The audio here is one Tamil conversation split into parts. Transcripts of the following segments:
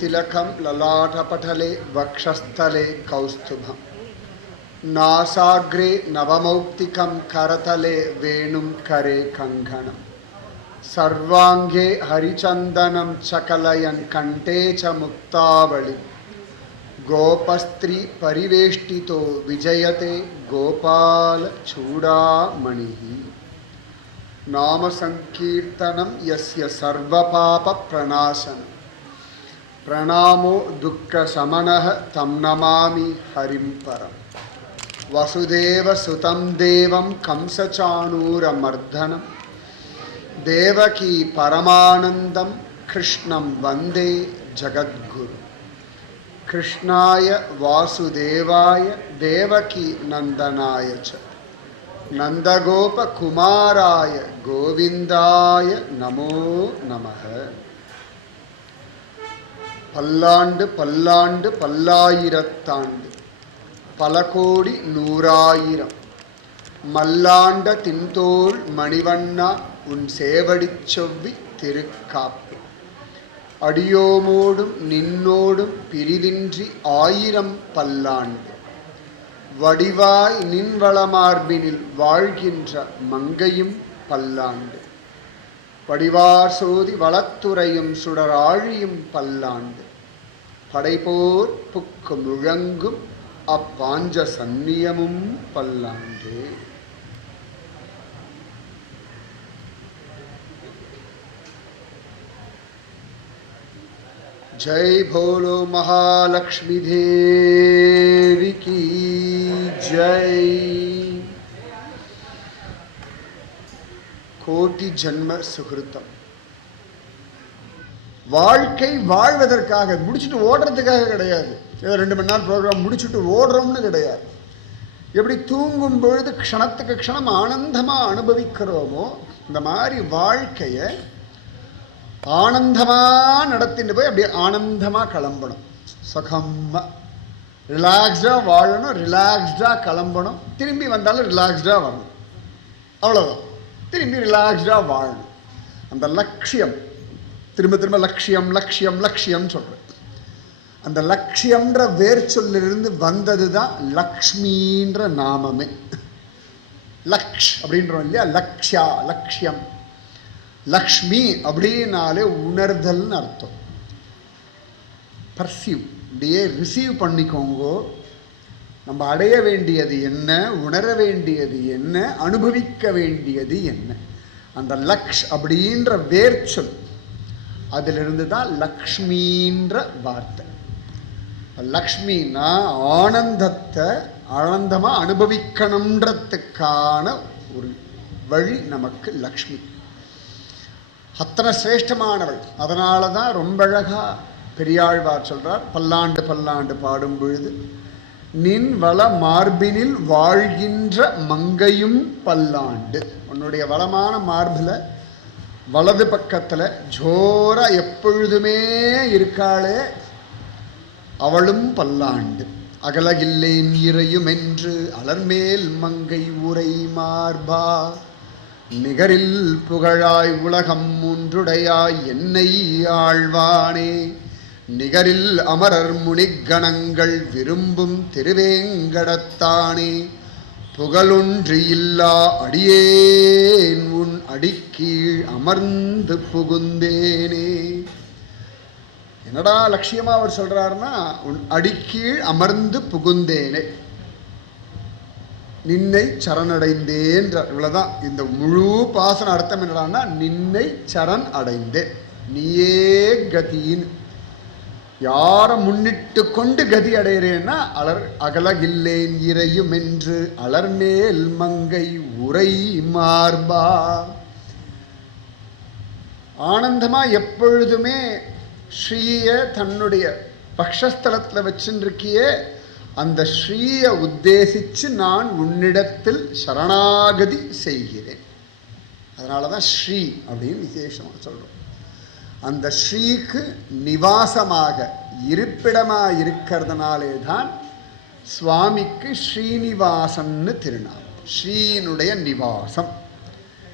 तिलकं ललाटपटले वक्षस्थले कौस्तुभं नासाग्रे नवमौक्तिकं करतले वेणुं करे कङ्कणं सर्वांगे हरिचन्दनं चकलयन् कण्ठे च मुक्तावळि गोपस्त्री परिवेष्टितो विजयते गोपाल चूडामणिः नाम संकीर्तनं यस्य सर्वपाप प्रणाशनं प्रणामो दुःख शमनः तं नमामि हरिं परम् वसुदेव सुतं देवं कंसचाणूरमर्दनं देवकी परमानन्दं कृष्णं वन्दे जगद्गुरु कृष्णाय वासुदेवाय देवकी नंदनाय च नंदगोपकुमाराय गोविंदाय नमो नमः। पल्लाண்டு पल्लाண்டு पल्लायिरत्ताண்டு பல கோடி நூறாயிரம் மல்லாண்ட தின்தோள் மணிவண்ணா உன் சேவடிச் செவ்வி திருக்காப்பு அடியோமோடும் நின்னோடும் பிரிவின்றி ஆயிரம் பல்லாண்டு வடிவாய் நின்வளமார்பினில் வாழ்கின்ற மங்கையும் பல்லாண்டு வடிவார் சோதி வளத்துறையும் சுடராழியும் பல்லாண்டு படைபோர் புக்கு முழங்கும் அப்பாஞ்ச சந்நியமும் பல்லாண்டு. जय भोलो महालक्ष्मी देवी की जय। கோட்டி ஜன்ம சுகிருத்தம். வாழ்க்கை வாழ்வதற்காக முடிச்சுட்டு ஓடுறதுக்காக கிடையாது. ஏதோ 2 மணி நேரம் ப்ரோக்ராம் முடிச்சுட்டு ஓடுறோம்னு கிடையாது. எப்படி தூங்கும் பொழுது க்ஷணத்துக்கு க்ஷணம் ஆனந்தமாக அனுபவிக்கிறோமோ இந்த மாதிரி வாழ்க்கையை ஆனந்தமாக நடத்திட்டு போய் அப்படியே ஆனந்தமாக கிளம்பணும். சுகமாக ரிலாக்ஸ்டாக வாழணும், ரிலாக்ஸ்டாக கிளம்பணும், திரும்பி வந்தாலும் ரிலாக்ஸ்டாக வரணும். அவ்வளோதான். திரும்பி ரிலாக்ஸ்டாக வாழணும். அந்த லட்சியம் திரும்ப திரும்ப லட்சியம் லட்சியம் லட்சியம் சொல்கிறேன். அந்த லட்சியம்ன்ற வேர் சொல்லிருந்து வந்தது தான் லக்ஷ்மின்ற நாமமே. லக்ஷ் அப்படின்றோம் இல்லையா, லக்ஷ்யா லட்சியம். லக்ஷ்மி அப்படின்னாலே உணர்தல்னு அர்த்தம். பர்சீவ், அப்படியே ரிசீவ் பண்ணிக்கோங்கோ. நம்ம அடைய வேண்டியது என்ன, உணர வேண்டியது என்ன, அனுபவிக்க வேண்டியது என்ன, அந்த லக்ஷ் அப்படின்ற வேர்ச்சொல் அதிலிருந்து தான் லக்ஷ்மின்ற வார்த்தை. லக்ஷ்மின்னா ஆனந்தத்தை ஆனந்தமாக அனுபவிக்கணுன்றதுக்கான ஒரு வழி நமக்கு லக்ஷ்மி. அத்தனை சிரேஷ்டமானவள். அதனால தான் ரொம்ப அழகாக பெரியாழ்வார் சொல்கிறார், பல்லாண்டு பல்லாண்டு பாடும் பொழுது நின் வள மார்பினில் வாழ்கின்ற மங்கையும் பல்லாண்டு. உன்னுடைய வளமான மார்பில் வலது பக்கத்தில் ஜோரா எப்பொழுதுமே இருக்காளே அவளும் பல்லாண்டு. அகலகில்லேன் இறையும் என்று அலர்மேல் மங்கை உரை மார்பா நிகரில் புகழாய் உலகம் ஒன்றுடையாய் என்னை ஆழ்வானே நிகரில் அமரர் முனிகணங்கள் விரும்பும் திருவேங்கடத்தானே புகழொன்று இல்லா அடியேன் உன் அடிக்கீழ் அமர்ந்து புகுந்தேனே. என்னடா லட்சியமா அவர் சொல்றாருன்னா, உன் அடிக்கீழ் அமர்ந்து புகுந்தேனே, நின்னை சரணடைந்தேன்ற. இவ்வளவுதான் இந்த முழு பாசன அர்த்தம். என்னடான்னா, நின்னை சரண் அடைந்தேன், நீயே கதின்னு. யாரை முன்னிட்டு கொண்டு கதி அடைகிறேன்னா அகலகில்லேன் இறையும் என்று அலர்மேல் மங்கை உரை மார்பா. ஆனந்தமா எப்பொழுதுமே ஸ்ரீய தன்னுடைய பக்ஷஸ்தலத்தில் வச்சுருக்கியே, அந்த ஸ்ரீய உத்தேசித்து நான் உன்னிடத்தில் சரணாகதி செய்கிறேன். அதனால தான் ஸ்ரீ அப்படின்னு விசேஷமாக சொல்கிறோம். அந்த ஸ்ரீக்கு நிவாசமாக இருப்பிடமாக இருக்கிறதுனாலே தான் சுவாமிக்கு ஸ்ரீனிவாசன்னு திருநாமம். ஸ்ரீனுடைய நிவாசம்.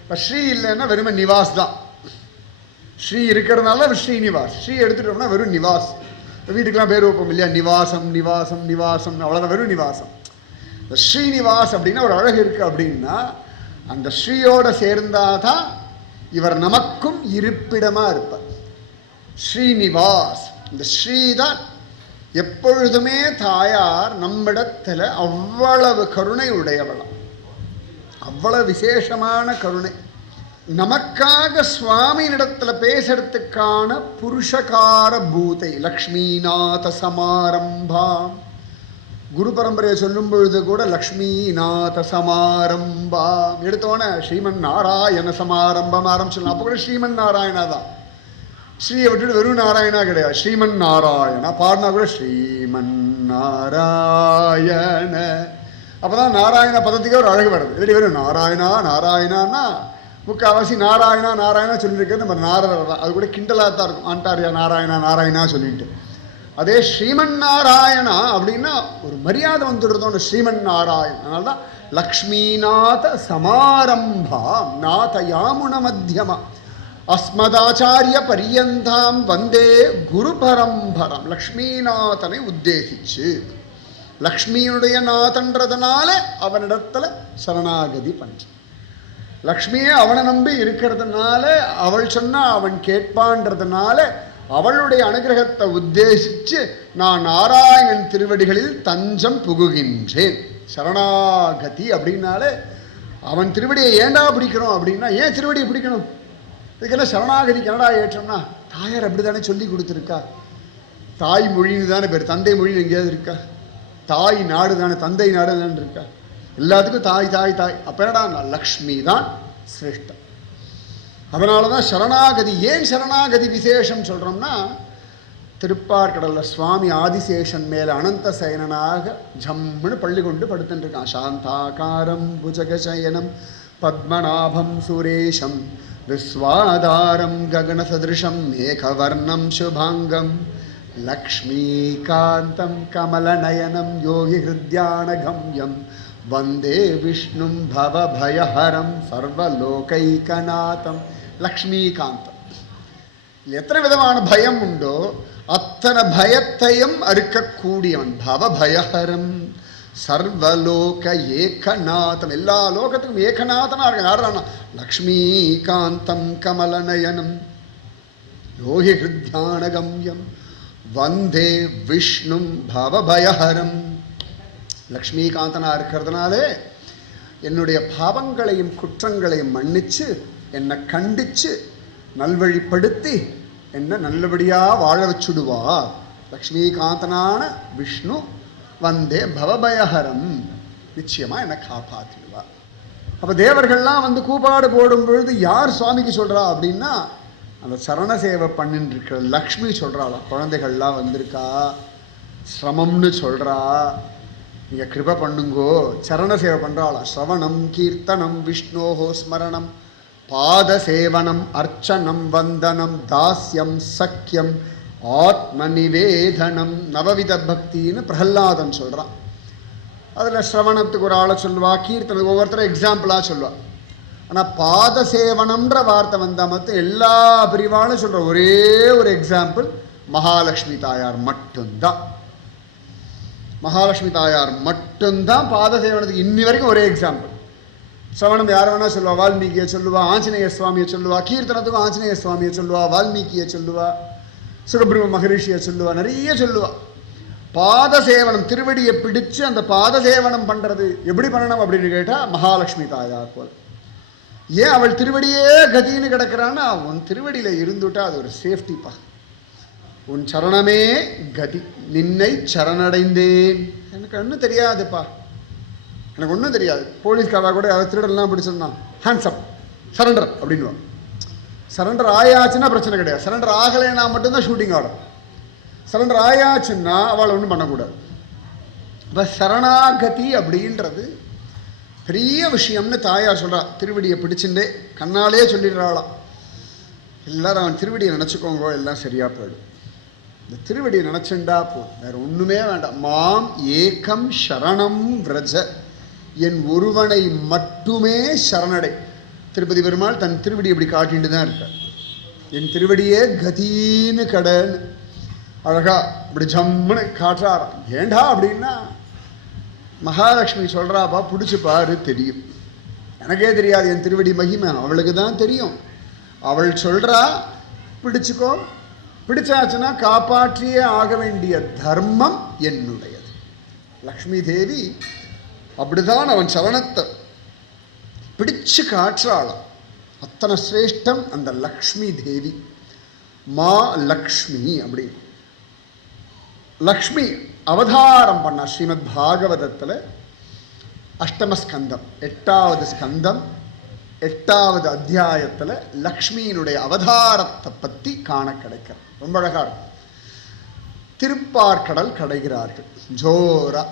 இப்போ ஸ்ரீ இல்லைன்னா வெறும் நிவாஸ் தான். ஸ்ரீ இருக்கிறதுனால ஸ்ரீனிவாஸ். ஸ்ரீ எடுத்துட்டோம்னா வெறும் நிவாஸ். வீட்டுக்கெல்லாம் பேர் வைப்போம் இல்லையா, நிவாசம் நிவாசம் நிவாசம், அவ்வளோதான், வெறும் நிவாசம். இந்த ஸ்ரீனிவாஸ் அப்படின்னா ஒரு அழகு இருக்குது. அப்படின்னா அந்த ஸ்ரீயோட சேர்ந்தாதான் இவர் நமக்கும் இருப்பிடமாக இருப்பார். ஸ்ரீனிவாஸ், இந்த ஸ்ரீதான் எப்பொழுதுமே தாயார் நம்மிடத்தில் அவ்வளவு கருணை உடையவளாம், அவ்வளவு விசேஷமான கருணை. நமக்காக சுவாமியினிடத்தில் பேசுறதுக்கான புருஷகார பூதை லக்ஷ்மிநாத சமாரம்பாம். குரு பரம்பரையை சொல்லும் பொழுது கூட லக்ஷ்மிநாத சமாரம்பாம் எடுத்தோன்னே ஸ்ரீமன் நாராயண சமாரம்பம் ஆரம்பிச்சிடலாம். அப்போ கூட ஸ்ரீமன் நாராயணா தான். ஸ்ரீயை விட்டுட்டு வெறும் நாராயணா கிடையாது, ஸ்ரீமன் நாராயணா பாடினா கூட ஸ்ரீமன் நாராயண. அப்போதான் நாராயண பதத்துக்கே ஒரு அழகு வருது. எப்படி வெறும் நாராயணா நாராயணான்னா முக்கால்வாசி நாராயணா நாராயணா சொல்லியிருக்கிறது நம்ம நாரதர் தான். அது கூட கிண்டலாக தான் இருக்கும், ஆண்டாரியா நாராயணா நாராயணா சொல்லிட்டு. அதே ஸ்ரீமன் நாராயணா அப்படின்னா ஒரு மரியாதை வந்துடுறதோன்னு ஸ்ரீமன் நாராயண். அதனால தான் லக்ஷ்மிநாத சமாரம்பா நாத யாமுன மத்தியமா அஸ்மதாச்சாரிய பரியந்தாம் வந்தே குரு பரம்பரம். லக்ஷ்மிநாதனை உத்தேசிச்சு, லக்ஷ்மியுடைய நாதன்றதுனால அவனிடத்துல சரணாகதி பண்ற. லக்ஷ்மியே அவனை நம்பி இருக்கிறதுனால, அவள் சொன்னா அவன் கேட்பான்றதுனால அவளுடைய அனுகிரகத்தை உத்தேசிச்சு நான் நாராயணன் திருவடிகளில் தஞ்சம் புகுகின்றேன். சரணாகதி அப்படின்னாலே அவன் திருவடியை ஏண்டா பிடிக்கணும் அப்படின்னா, ஏன் திருவடியை பிடிக்கணும்? இதுக்கெல்லாம் சரணாகதி கனடா ஏற்றம்னா தாயார் அப்படி தானே சொல்லி கொடுத்துருக்கா. தாய் மொழின்னு தானே பேர், தந்தை மொழின்னு எங்கேயாவது இருக்கா? தாய் நாடு தானே, தந்தை நாடு தானே இருக்கா? எல்லாத்துக்கும் தாய் தாய் தாய். அப்போ என்னடா, லக்ஷ்மி தான் சிரேஷ்டம். அதனால தான் சரணாகதி. ஏன் சரணாகதி விசேஷம் சொல்கிறோம்னா, திருப்பார்கடலில் சுவாமி ஆதிசேஷன் மேலே அனந்த சயனனாக ஜம்முன்னு பள்ளி கொண்டு படுத்துட்டு இருக்கான். சாந்தாகாரம் புஜகசயனம் பத்மநாபம் சுரேஷம் விஸ்வாதாரம் ககனசதிருஷம் மேகவர்ணம் சுபாங்கம் லக்ஷ்மீகாந்தம் கமலநயனம் யோகி ஹிருத்யானகம்யம் வந்தே விஷ்ணும் பவபயஹரம் சர்வலோகைகநாதம். லக்ஷ்மீகாந்தம். எத்தனை விதமான பயம் உண்டோ அத்தனை பயத்தையும் அறுக்கக்கூடியவன். பவபயஹரம் சர்வலோக ஏகநாதம். எல்லா லோகத்துக்கும் ஏகநாதனா இருக்க யாரானா லக்ஷ்மீகாந்தம் கமலநயனம் யோகி ஹிருத்யானகம்யம் வந்தே விஷ்ணும் பவபயஹரம். லக்ஷ்மிகாந்தனா இருக்கிறதுனாலே என்னுடைய பாவங்களையும் குற்றங்களையும் மன்னிச்சு என்னை கண்டிச்சு நல்வழிப்படுத்தி என்னை நல்லபடியாக வாழ வச்சுடுவா. லக்ஷ்மிகாந்தனான விஷ்ணு வந்தே பவபயஹரம், நிச்சயமாக என்னை காப்பாற்றிடுவா. அப்போ தேவர்கள்லாம் வந்து கூப்பாடு போடும் பொழுது யார் சுவாமிக்கு சொல்கிறா அப்படின்னா, அந்த சரண சேவை பண்ணிட்டு இருக்கிற லக்ஷ்மி சொல்கிறாளாம். குழந்தைகள்லாம் வந்திருக்கா, சிரமம்னு சொல்கிறா, நீங்கள் கிருபை பண்ணுங்கோ. சரண சேவை பண்ணுறாளாம். ஸ்ரவணம் கீர்த்தனம் விஷ்ணோஹோ ஸ்மரணம் பாதசேவனம் அர்ச்சனம் வந்தனம் தாஸ்யம் சக்கியம் ஆத்ம நிவேதனம் நவவித பக்தின்னு பிரகலாதன் சொல்கிறான். அதில் ஸ்ரவணத்துக்கு ஒரு ஆளை சொல்லுவா, கீர்த்தனத்துக்கு ஒவ்வொருத்தரும் எக்ஸாம்பிளாக சொல்லுவாள். ஆனால் பாதசேவனம்ன்ற வார்த்தை வந்தால் மட்டும் எல்லா பிரிவாலும் சொல்கிற ஒரே ஒரு எக்ஸாம்பிள் மகாலட்சுமி தாயார் மட்டும்தான். மகாலட்சுமி தாயார் மட்டும்தான் பாதசேவனத்துக்கு இன்னி வரைக்கும் ஒரே எக்ஸாம்பிள். ஸ்ரவணம் யார் வேணா சொல்லுவா, வால்மீகியை சொல்லுவா, ஆஞ்சநேய சுவாமியை சொல்லுவா, கீர்த்தனத்துக்கும் ஆஞ்சநேய சுவாமியை சொல்லுவா, வால்மீகியை சொல்லுவா, சுகபிரம்ம மகரிஷியை சொல்லுவா, நிறைய சொல்லுவா. பாதசேவனம் திருவடியை பிடிச்சு அந்த பாதசேவனம் பண்ணுறது எப்படி பண்ணணும் அப்படின்னு கேட்டால் மகாலட்சுமி தாயார் போல். ஏன் அவள் திருவடியே கதின்னு கிடக்கிறான்னா, உன் திருவடியில் இருந்துட்டா அது ஒரு சேஃப்டிப்பா. உன் சரணமே கதி, நின்னை சரணடைந்தேன். எனக்கு ஒன்றும் தெரியாதுப்பா, எனக்கு ஒன்றும் தெரியாது. போலீஸ்காரா கூட யாராவது திருடெல்லாம் பிடிச்சிருந்தா ஹேண்ட்ஸ்அப் சரண்டர் அப்படின்வான். சரண்டர் ஆயாச்சுன்னா பிரச்சனை கிடையாது. சரண்டர் ஆகலைன்னா மட்டும்தான் ஷூட்டிங் ஆடும். சரண்டர் ஆயாச்சுன்னா அவளை ஒன்றும் பண்ணக்கூடாது. இப்போ சரணாகதி அப்படின்றது பெரிய விஷயம்னு தாயார் சொல்கிறா. திருவடியை பிடிச்சுட்டே கண்ணாலே சொல்லிடுறாளாம். எல்லாரும் அவன் திருவடியை நினச்சிக்கோங்கோ, எல்லாம் சரியாக போயிடும். இந்த திருவடியை நினச்சுண்டா போதும், வேறு ஒன்றுமே வேண்டாம். மாம் ஏகம் சரணம் விரஜ, என் ஒருவனை மட்டுமே சரணடை. திருப்பதி பெருமாள் தன் திருவடி இப்படி காட்டிட்டு தான் இருக்கார். என் திருவடியே கதின்னு கடன். அழகா இப்படி ஜம்முன்னு காட்டுறாராம். ஏண்டா அப்படின்னா மகாலட்சுமி சொல்றாப்பா, பிடிச்சி பாரு தெரியும். எனக்கே தெரியாது என் திருவடி மகிமை, அவளுக்கு தான் தெரியும். அவள் சொல்றா பிடிச்சுக்கோ, பிடிச்சாச்சுன்னா காப்பாற்றியே ஆக வேண்டிய தர்மம் என்னுடையது. லக்ஷ்மி தேவி அப்படிதான் அவன் சரணத்தை பிடிச்சு காற்றாளாம். அத்தனை சிரேஷ்டம் அந்த லக்ஷ்மி தேவி. மா லக்ஷ்மி அப்படி லக்ஷ்மி அவதாரம் பண்ண ஸ்ரீமத் பாகவதத்தில் அஷ்டமஸ்கந்தம் 8வது ஸ்கந்தம் 8வது அத்தியாயத்தில் லக்ஷ்மியினுடைய அவதாரத்தை பற்றி காண கிடைக்கிறது. ரொம்ப அழகா இருக்கும். திருப்பார்கடல் கடைகிறார்கள் ஜோரா.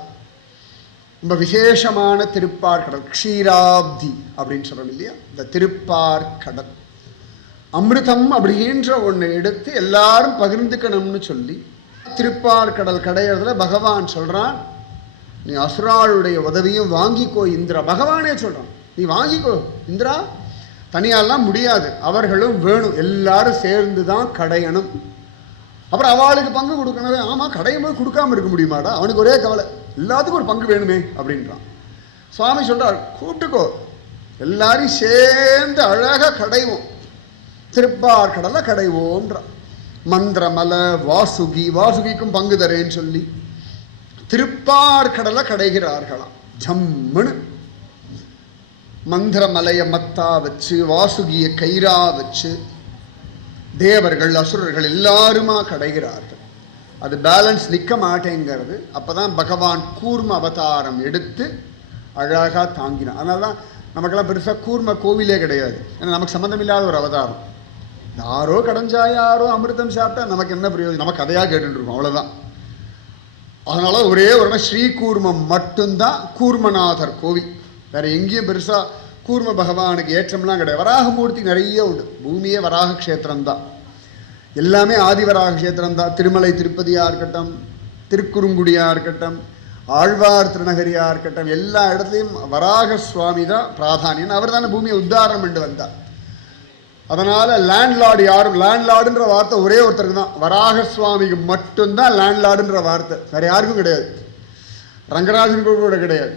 ரொம்ப விசேஷமான திருப்பார்கடல், க்ஷீராப்தி அப்படின்னு சொல்றோம் இல்லையா, இந்த திருப்பார்கடல் அமிர்தம் அப்படின்ற ஒன்று எடுத்து எல்லாரும் பகிர்ந்துக்கணும்னு சொல்லி திருப்பார்கடல் கடையிறதுல பகவான் சொல்றான், நீ அசுராளுடைய உதவியும் வாங்கிக்கோ இந்திரா. பகவானே சொல்றான், நீ வாங்கிக்கோ இந்திரா, தனியாலாம் முடியாது, அவர்களும் வேணும், எல்லாரும் சேர்ந்து தான் கடையணும். அப்புறம் அவளுக்கு பங்கு கொடுக்கணும். ஆமாம், கடையும் போது கொடுக்காம இருக்க முடியுமாடா, அவனுக்கு ஒரே கவலை, எல்லாத்துக்கும் ஒரு பங்கு வேணுமே அப்படின்றான். சுவாமி சொல்றார், கூப்பிட்டுக்கோ, எல்லாரையும் சேர்ந்து அழகாக கடைவோம், திருப்பார்கடலை கடைவோன்றான். மந்திரமலை வாசுகி, வாசுகிக்கும் பங்கு தரேன்னு சொல்லி திருப்பார்கடலை கடைகிறார்களாம். ஜம்முன்னு மந்திரமலையை மத்தா வச்சு வாசுகியை கயிறா வச்சு தேவர்கள் அசுரர்கள் எல்லாருமா கடைகிறார்கள். அது பேலன்ஸ் நிற்க மாட்டேங்கிறது. அப்போதான் பகவான் கூர்ம அவதாரம் எடுத்து அழகாக தாங்கினான். அதனால தான் நமக்கெல்லாம் பெருசாக கூர்ம கோவிலே கிடையாது. ஏன்னா நமக்கு சம்மந்தம் இல்லாத ஒரு அவதாரம். யாரோ கடைஞ்சா, யாரோ அமிர்தம் சாப்பிட்டா நமக்கு என்ன பிரயோஜனம், நம்ம கதையாக கேட்டுருக்கோம், அவ்வளோதான். அதனால ஒரே ஒரு ஸ்ரீகூர்மம் மட்டும்தான் கூர்மநாதர் கோவில். வேற எங்கேயும் பெருசாக கூர்ம பகவானுக்கு ஏற்றம்லாம் கிடையாது. வராகமூர்த்தி நிறைய உண்டு. பூமியே வராக க்ஷேத்திரம்தான், எல்லாமே ஆதிவராக க்ஷேத்திரம்தான். திருமலை திருப்பதியாக இருக்கட்டும், திருக்குறுங்குடியாக இருக்கட்டும், ஆழ்வார் திருநகரியாக இருக்கட்டும், எல்லா இடத்துலையும் வராக சுவாமி தான் பிராதானியம். அவர் தானே பூமியை உத்தாரணம் என்று வந்தார். அதனால லேண்ட்லார்டு யாரும், லேண்ட்லார்டுன்ற வார்த்தை ஒரே ஒருத்தருக்கு தான், வராக சுவாமிக்கு மட்டும்தான் லேண்ட்லார்டுன்ற வார்த்தை, வேற யாருக்கும் கிடையாது. ரங்கராஜனுக்கு கூட கிடையாது,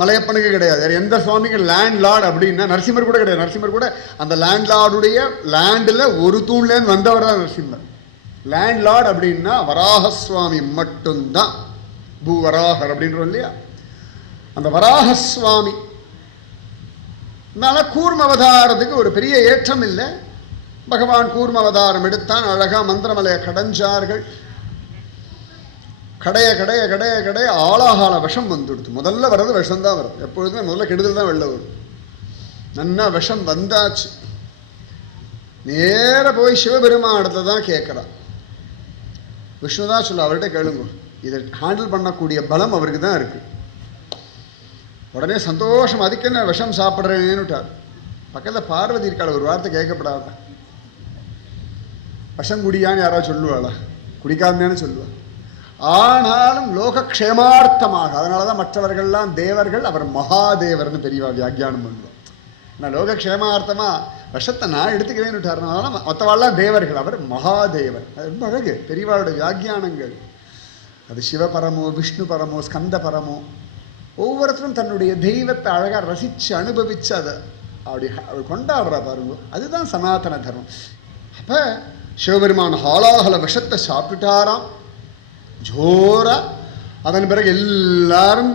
மலையப்பனுக்கு கிடையாது, வேற எந்த சுவாமிக்கும் லேண்ட்லார்டு அப்படின்னா நரசிம்மர் கூட கிடையாது. நரசிம்மர் கூட அந்த லேண்ட்லார்டுடைய லேண்டில் ஒரு தூண்லேருந்து வந்தவர் தான் நரசிம்மர். லேண்ட்லார்டு அப்படின்னா வராகசுவாமி மட்டும்தான், பூவராகர் அப்படின்றோம் இல்லையா, அந்த வராகசுவாமி. அதனால கூர்ம அவதாரத்துக்கு ஒரு பெரிய ஏற்றம் இல்லை. பகவான் கூர்ம அவதாரம் எடுத்தான், அழகா மந்திரமலையை கடைஞ்சார்கள். கடைய கடைய கடைய கடைய ஆளாகால விஷம் வந்துடுது. முதல்ல வர்றது விஷம்தான் வரும், எப்பொழுதுமே முதல்ல கெடுதல் தான் வெளில வரும். நன்னா விஷம் வந்தாச்சு, நேர போய் சிவபெருமான் இடத்துல தான் கேட்குறான். விஷ்ணுதான் சொல்ல, அவர்கிட்ட கேளுங்க, இதை ஹேண்டில் பண்ணக்கூடிய பலம் அவருக்கு தான் இருக்கு. உடனே சந்தோஷம், அதுக்கு என்ன விஷம் சாப்பிட்றேன்னுட்டார். பக்கத்தில் பார்வதி இருக்காள், ஒரு வார்த்தை கேட்கப்படாத. விஷம் குடியான்னு யாராவது சொல்லுவாளா? குடிக்காமனு சொல்லுவாள். ஆனாலும் லோகக்ஷேமார்த்தமாக, அதனால தான் மற்றவர்கள்லாம் தேவர்கள், அவர் மகாதேவர்னு பெரியவா வியாக்கியானம் பண்ணுவோம். நான் லோகக்ஷேமார்த்தமாக விஷத்தை நான் எடுத்துக்கிறேன்னு விட்டார். அதனால மற்றவாள்லாம் தேவர்கள், அவர் மகாதேவர். அது ரொம்ப அழகு பெரியவாளுடைய வியாக்கியானங்கள். அது சிவபரமோ விஷ்ணு பரமோ ஸ்கந்த பரமோ, ஒவ்வொருத்தரும் தன்னுடைய தெய்வத்தை அழகாக ரசித்து அனுபவித்து அதை அப்படி கொண்டாடுறா பாருங்க. அதுதான் சனாதன தர்மம். அப்போ சிவபெருமான் ஹாலாகல விஷத்தை சாப்பிட்டுட்டாராம் ஜோரா. அதன் பிறகு எல்லாரும்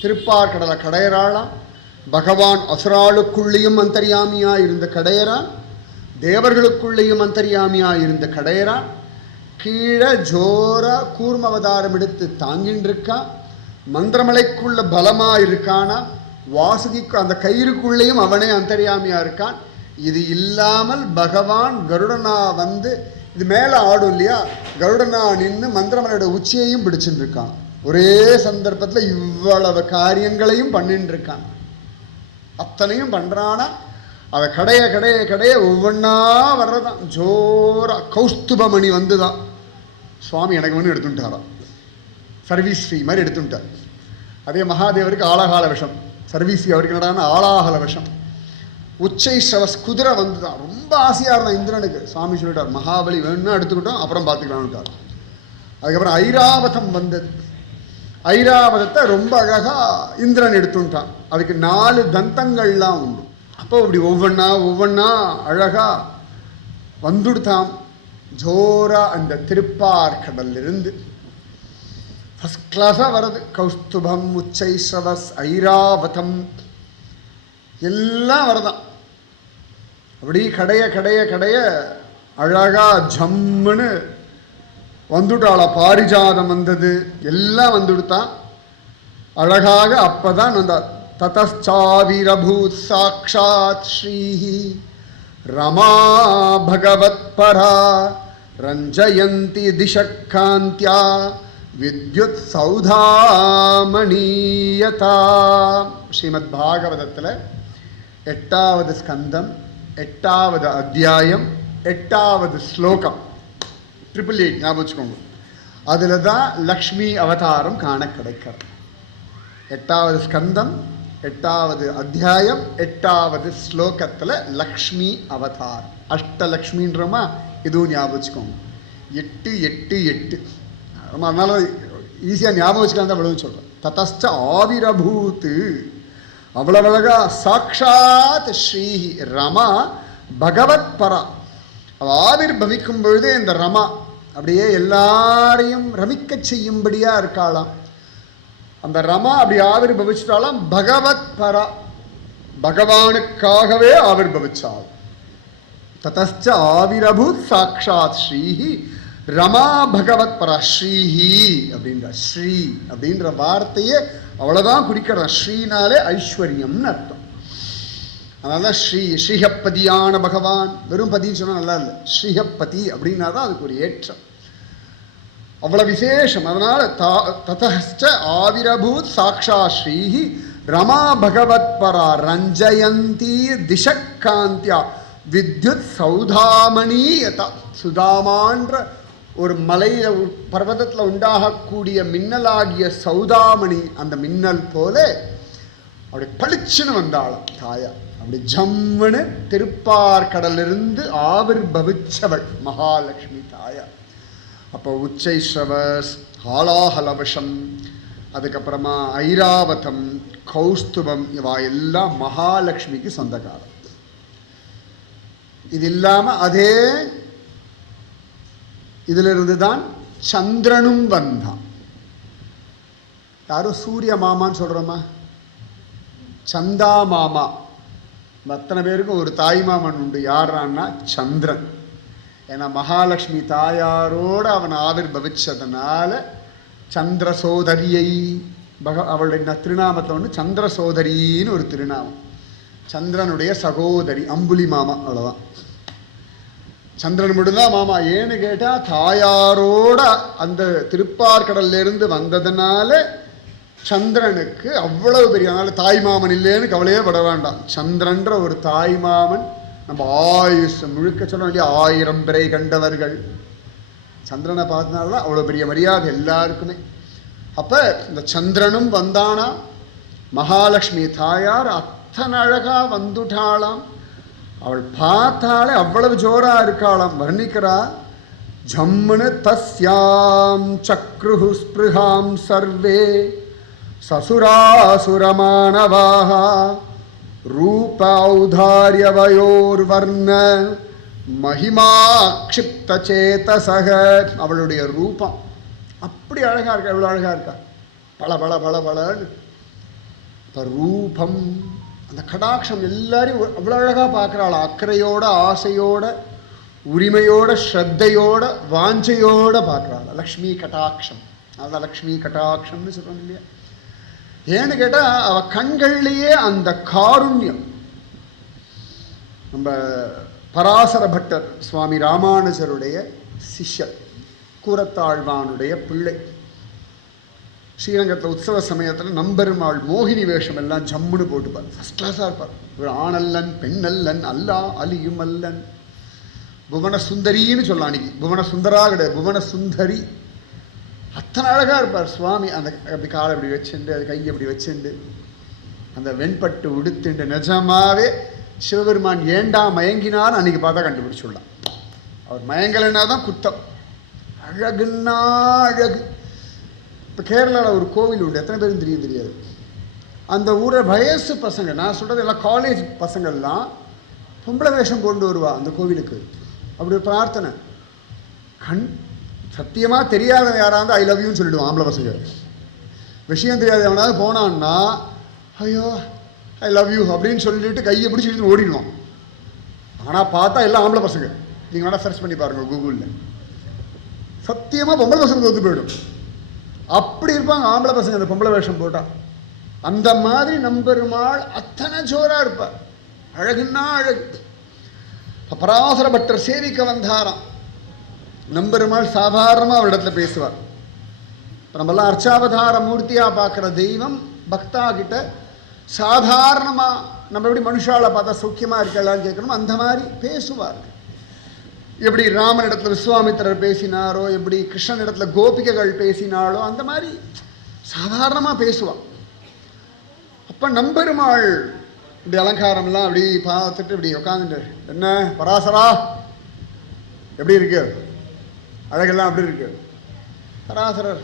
திருப்பார்கடலை கடையறாளாம். பகவான் அசுராளுக்குள்ளேயும் அந்தர்யாமியாக இருந்த கடையறான், தேவர்களுக்குள்ளேயும் அந்தர்யாமியாக இருந்த கடையறான். கீழே ஜோரா கூர்ம அவதாரம் எடுத்து தாங்கின்னு இருக்கான். மந்திரமலைக்குள்ள பலமாக இருக்கானா, வாசுகிக்கு அந்த கயிறுக்குள்ளேயும் அவனே அந்தர்யாமியாக இருக்கான். இது இல்லாமல் பகவான் கருடனா வந்து இது மேலே ஆடும் இல்லையா, கருடனா நின்று மந்திரமலையோட உச்சியையும் பிடிச்சுட்டு இருக்கான். ஒரே சந்தர்ப்பத்தில் இவ்வளவு காரியங்களையும் பண்ணிட்டு இருக்கான். அத்தனையும் பண்ணுறானா, அதை கடைய கடைய கடைய ஒவ்வொன்றா வர்றதான். ஜோரா கௌஸ்துபமணி வந்து தான் சுவாமி எனக்கு வந்து எடுத்துட்டாராம். சர்வீஸ் ஃபீ மாதிரி எடுத்துட்டார். அதே மகாதேவருக்கு ஆழகால விஷம், சர்வீஸ் ஃபீ அவருக்கு என்னடான ஆளாகல விஷம். உச்சை ஸ்ரவஸ் குதிரை வந்து தான் ரொம்ப ஆசையாக இருந்தான் இந்திரனுக்கு. சுவாமி சொல்லிட்டார், மகாபலி வேணும்னா எடுத்துக்கிட்டோம், அப்புறம் பார்த்துக்கலான்ட்டார். அதுக்கப்புறம் ஐராவதம் வந்தது. ஐராவதத்தை ரொம்ப அழகா இந்திரன் எடுத்துட்டான். அதுக்கு 4 தந்தங்கள்லாம் உண்டு. அப்போ இப்படி ஒவ்வொன்னா அழகா வந்துடுத்தான். ஜோரா அந்த திருப்பார்கடல்ல இருந்து ஃபர்ஸ்ட் கிளாஸா வருது. கௌஸ்துபம், உச்சைஸ்ரவஸ், ஐராவதம் எல்லாம் வருதான். அப்படி கடைய அழகா ஜம்முன்னு வந்துட்டாளா. பாரிஜாதம் வந்தது, எல்லாம் வந்துடுத்தான் அழகாக. அப்பதான் அந்த ததச்சாவிரபூத் சாக்ஷாத் ஸ்ரீஹி ரமா பகவத் பரா ரஞ்சயந்தி திசக்காந்தியா வித்யுத் சௌதாமணீயதா. ஸ்ரீமத் பாகவதத்தில் 8வது ஸ்கந்தம் 8வது அத்தியாயம் 8வது ஸ்லோகம் 888 ஞாபகம் வச்சுக்கோங்க. அதில் தான் லக்ஷ்மி அவதாரம் காண கிடைக்கிறது. 8வது ஸ்கந்தம் 8வது அத்தியாயம் 8வது ஸ்லோகத்தில் லக்ஷ்மி அவதாரம். அஷ்டலக்ஷ்மின்றமா இதுவும் ஞாபகம் வச்சுக்கோங்க. 888 நம்ம அதனால ஈஸியாக ஞாபகம் வச்சுக்கலாம் தான் விழுவு சொல்கிறேன். ததச்ச ஆவிரபூத்து அவ்வளவு அழகா சாக்ஷாத் ஸ்ரீஹி ரமா பகவத் பரா. அவள் ஆவிர் பவிக்கும் பொழுதே இந்த ரமா அப்படியே எல்லாரையும் ரமிக்க செய்யும்படியா இருக்காளாம். அந்த ரமா அப்படி ஆவிர் பவிச்சிட்டாலாம். பகவத் பரா, பகவானுக்காகவே ஆவிர் பவிச்சாள். ததச்ச ஆவிரபூத் சாக்ஷாத் ஸ்ரீஹி ரமா பகவத் பரா. ஸ்ரீஹி அப்படின்ற ஸ்ரீ அப்படின்ற வார்த்தையே அவ்வளோதான் குறிக்கிறதா. ஸ்ரீனாலே ஐஸ்வர்யம்னு அர்த்தம். அதனால ஸ்ரீஹப்பதியான பகவான். வெறும் பதின்னு சொன்னால் நல்லா இல்லை, ஸ்ரீஹப்பதி அப்படின்னா தான் அதுக்கு ஒரு ஏற்றம். அவ்வளோ விசேஷம். அதனால ததச்ச ஆவிரபூத் சாக்ஷா ஸ்ரீஹி ரமா பகவத் பரா ரஞ்சயந்தி திசக்காந்தியா வித்யுத் சௌதாமணீயதா. சுதாமான்ற ஒரு மலையில பர்வதத்தில் உண்டாகக்கூடிய மின்னலாகிய சௌதாமணி, அந்த மின்னல் போல அப்படி பளிச்சுன்னு வந்தாளாம் தாயா. அப்படி ஜம்முன்னு திருப்பார்கடலிருந்து ஆவிர் பவிச்சவள் மகாலட்சுமி தாயா. அப்போ உச்சைஸ்ரவஸ், ஹாலாஹலவசம், அதுக்கப்புறமா ஐராவதம், கௌஸ்துபம், இவா எல்லாம் மகாலட்சுமிக்கு சொந்தக்காரம். இது இல்லாமல் அதே இதிலிருந்து தான் சந்திரனும் வந்தான். யாரும் சூரிய மாமான்னு சொல்கிறோமா? சந்தா மாமா. அத்தனை பேருக்கும் ஒரு தாய் மாமன் உண்டு. யாரான்னா சந்திரன். ஏன்னா மகாலட்சுமி தாயாரோடு அவன் ஆவிர் பவிச்சதுனால சந்திர சோதரியை அவளுடைய திருநாமத்தில் ஒன்று சந்திர சோதரின்னு ஒரு திருநாமம். சந்திரனுடைய சகோதரி அம்புலி மாமா, அவ்வளோதான். சந்திரன் மட்டும்தான் மாமா. ஏன்னு கேட்டால் தாயாரோட அந்த திருப்பார்கடல்லேருந்து வந்ததுனால சந்திரனுக்கு அவ்வளவு பெரிய. அதனால தாய் மாமன் இல்லைன்னு கவலையே பட வேண்டாம். சந்திரன்ற ஒரு தாய் மாமன். நம்ம ஆயுஷ் முழுக்க சொன்னோம் இல்லையா, 1000 பிறை கண்டவர்கள். சந்திரனை பார்த்தனால தான் அவ்வளோ பெரிய மரியாதை எல்லாருக்குமே. அப்போ இந்த சந்திரனும் வந்தானா. மகாலட்சுமி தாயார் அத்தனை அழகா வந்துட்டாளாம். அவள் பார்த்தாலே அவ்வளவு ஜோரா இருக்காளாம். வர்ணிக்கிறா. ஜம்முனு தஸ்யாம் சக்ருஹு ஸ்பிருஹாம் சர்வே சசுராசுரமானவாஹ ரூப ஔதாரியவயோர் வர்ண மகிமா க்ஷிப்த சேதசக. அவளுடைய ரூபம் அப்படி அழகா இருக்கா. எவ்வளோ அழகா இருக்கா. பல பல பல பலன்னு ரூபம். அந்த கடாட்சம் எல்லாரையும் அவ்வளோ அழகாக பார்க்குறாள். அக்கறையோட, ஆசையோட, உரிமையோட, ஸ்ரத்தையோட, வாஞ்சையோட பார்க்குறாள். லக்ஷ்மி கடாட்சம். அதான் லக்ஷ்மி கடாட்சம்னு சொல்கிறோம் இல்லையா. ஏன்னு கேட்டால் அவள் கண்கள்லேயே அந்த காருண்யம். நம்ம பராசர பட்டர் சுவாமி ராமானுஜருடைய சிஷ்யர், கூரத்தாழ்வானுடைய பிள்ளை. ஸ்ரீரங்கத்தில் உற்சவ சமயத்தில் நம்பெருமாள் மோகினி வேஷம் எல்லாம் ஜம்முன்னு போட்டுப்பார். ஃபஸ்ட் கிளாஸாக இருப்பார். ஒரு ஆணல்லன் பெண்ணல்லன் அல்லா அலியும் அல்லன். புவன சுந்தரின்னு சொல்லலாம். அன்னைக்கு புவன சுந்தரா கிடையாது, புவன சுந்தரி. அத்தனை அழகாக இருப்பார் சுவாமி. அந்த அப்படி காலை அப்படி வச்சுண்டு, அது கையை அப்படி வச்சுண்டு, அந்த வெண்பட்டு உடுத்துண்டு. நிஜமாவே சிவபெருமான் ஏண்டா மயங்கினான்னு அன்னைக்கு பார்த்தா கண்டுபிடிச்சுடலாம். அவர் மயங்கலைன்னா தான் குத்தம். அழகுன்னா அழகு. இப்போ கேரளாவில் ஒரு கோவில் உண்டு, எத்தனை பேரும் தெரியாது. அந்த ஊரை வயசு பசங்க, நான் சொல்கிறது எல்லாம் காலேஜ் பசங்கள்லாம் பொம்பளை வேஷம் கொண்டு வருவா அந்த கோவிலுக்கு. அப்படி ஒரு பிரார்த்தனை. சத்தியமாக தெரியாத யாராவது ஐ லவ் யூன்னு சொல்லிவிடுவான் ஆம்பளை பசங்க. விஷயம் தெரியாத எவனாவது போனான்னா ஐயோ ஐ லவ் யூ அப்படின்னு சொல்லிட்டு கையை பிடிச்சி இழுத்து ஓடிடுவான். ஆனால் பார்த்தா எல்லாம் ஆம்பளை பசங்க. நீங்கள் வேணால் சர்ச் பண்ணி பாருங்கள் கூகுளில். சத்தியமாக பொம்பளை பசங்க தோற்று போயிடும். அப்படி இருப்பாங்க ஆம்பளை பசங்க அந்த பொம்பளை வேஷம் போட்டால். அந்த மாதிரி நம்பெருமாள் அத்தனை ஜோராக இருப்பார். அழகுன்னா அழகு. பராசர பட்டர் சேவிக்க வந்தாராம். நம்பெருமாள் சாதாரணமாக அவரிடத்துல பேசுவார். இப்போ நம்மெல்லாம் அர்ச்சாவதார மூர்த்தியாக பார்க்குற தெய்வம் பக்தா கிட்ட சாதாரணமாக நம்ம எப்படி மனுஷாவை பார்த்தா சௌக்கியமாக இருக்கலான்னு கேட்கணும், அந்த மாதிரி பேசுவார். எப்படி ராமனிடத்துல விஸ்வாமித்திரர் பேசினாரோ, எப்படி கிருஷ்ணனிடத்துல கோபிகைகள் பேசினாலோ, அந்த மாதிரி சாதாரணமாக பேசுவாள். அப்போ நம்பெருமாள் இப்படி அலங்காரம்லாம் அப்படி பார்த்துட்டு இப்படி உட்காந்துட்டு, என்ன பராசரா எப்படி இருக்கு, அழகெல்லாம் அப்படி இருக்கு. பராசரர்,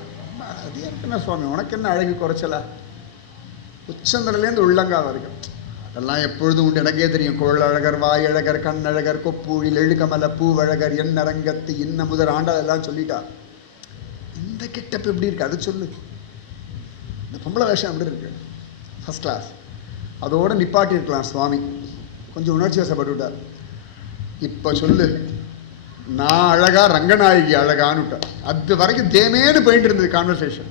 அது என்ன சுவாமி உனக்கு என்ன அழகு குறைச்சலா, உச்சந்தரிலேருந்து உள்ளங்கால் வரைக்கும் அதெல்லாம் எப்பொழுதும் உண்டு, எனக்கே தெரியும். கோளழகர், வாயழகர், கண்ணழகர், கொப்பூழில் எழுகமல பூவழகர், எண்ணரங்கத்து இன்ன முதல் ஆண்டாள் எல்லாம் சொல்லிட்டா. இந்த கெட்டப்பு எப்படி இருக்கு அது சொல்லு. இந்த பொம்பளை வேஷம் எப்படி இருக்கு, ஃபர்ஸ்ட் கிளாஸ். அதோடு நிப்பாட்டி இருக்கலாம் சுவாமி, கொஞ்சம் உணர்ச்சி வசப்பட்டு விட்டார். இப்போ சொல்லு, நான் அழகா ரங்கநாயகி அழகான்னு விட்டார். அது வரைக்கும் தேமேன்னு போயிட்டு இருந்தது கான்வர்சேஷன்.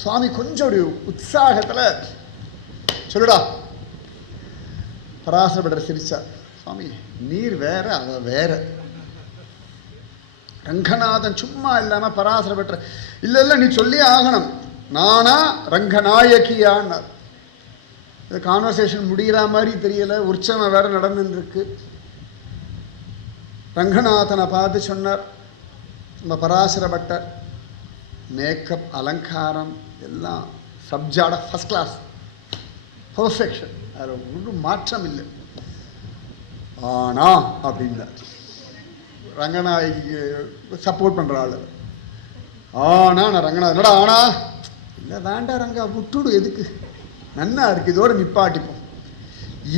சுவாமி கொஞ்சம் ஒரு உற்சாகத்தில் சொல்லுடா. பராசரப்பட்டர் சிரிச்சார். சுவாமி நீர் வேற அவ வேற. ரங்கநாதன் சும்மா இல்லாமல் பராசரப்பட்டர், இல்லை இல்லை நீ சொல்லி ஆகணும், நானா ரங்கநாயகியான்னார். இந்த கான்வர்சேஷன் முடிகிற மாதிரி தெரியல, உற்சவம் வேற நடந்துருக்கு. ரங்கநாதனை பார்த்து சொன்னார் நம்ம பராசரப்பட்டர், மேக்கப் அலங்காரம் எல்லாம் சப்ஜாட ஃபர்ஸ்ட் கிளாஸ், பர்ஃபெக்ஷன், அது ஒன்றும் மாற்றம் இல்லை. ஆனா அப்படின்னார். ரங்கநாயகி சப்போர்ட் பண்ணுற ஆள். ஆனா நான் ரங்கநாதன், என்னடா ஆனா, இல்லை வேண்டாம் ரங்கா விட்டுடு, எதுக்கு, நன்னா இருக்கு, இதோடு நிப்பாட்டிப்போம்.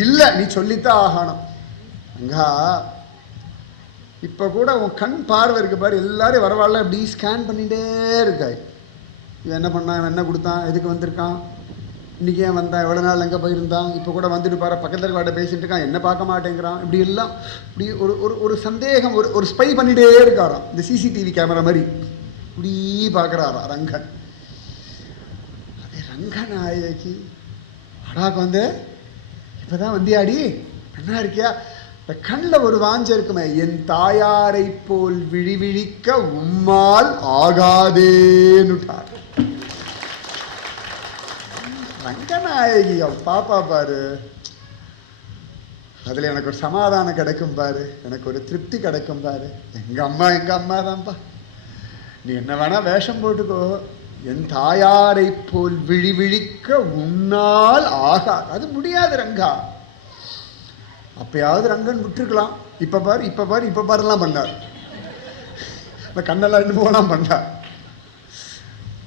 இல்லை நீ சொல்லித்தான் ஆகணும். ரங்கா இப்போ கூட உன் கண் பார்வை இருக்கு பாரு, எல்லாரும் வரவாళ్ళ இப்படி ஸ்கேன் பண்ணிகிட்டே இருக்காய். இவன் என்ன பண்ணான், இவன் என்ன கொடுத்தான், எதுக்கு வந்திருக்கான், இன்றைக்கி ஏன் வந்தான், எவ்வளோ நாள் எங்கே போயிருந்தான், இப்போ கூட வந்துட்டு பாரு பக்கத்தில் இருக்காட்ட பேசிட்டு இருக்கான், என்ன பார்க்க மாட்டேங்கிறான், இப்படி எல்லாம் இப்படி ஒரு சந்தேகம், ஒரு ஸ்பை பண்ணிகிட்டே இருக்காராம். இந்த சிசிடிவி கேமரா மாதிரி இப்படி பார்க்குறாராம் ரங்கன். அதே ரங்கநாயகி, அடாக்கு வந்து இப்போ தான் வந்தியாடி, என்ன இருக்கியா, இந்த கண்ணில் ஒரு வாஞ்ச இருக்குமே, என் தாயாரை போல் விழிவிழிக்க உம்மால் ஆகாதேன்னுட்டார் ரங்கநாயகி. பாப்பா பாரு, அதில் எனக்கு ஒரு சமாதானம் கிடைக்கும் பாரு, எனக்கு ஒரு திருப்தி கிடைக்கும் பாரு. எங்கள் அம்மா தான்ப்பா, நீ என்ன வேணா வேஷம் போட்டுக்கோ, என் தாயாரை போல் விழிவிழிக்க உன்னால் ஆகாது, அது முடியாது ரங்கா. அப்பயாவது ரங்கன் விட்டுருக்கலாம். இப்போ பாருலாம் பண்ணார். இந்த கண்ணெல்லாம் ரெண்டு போகலாம் பண்ணார்.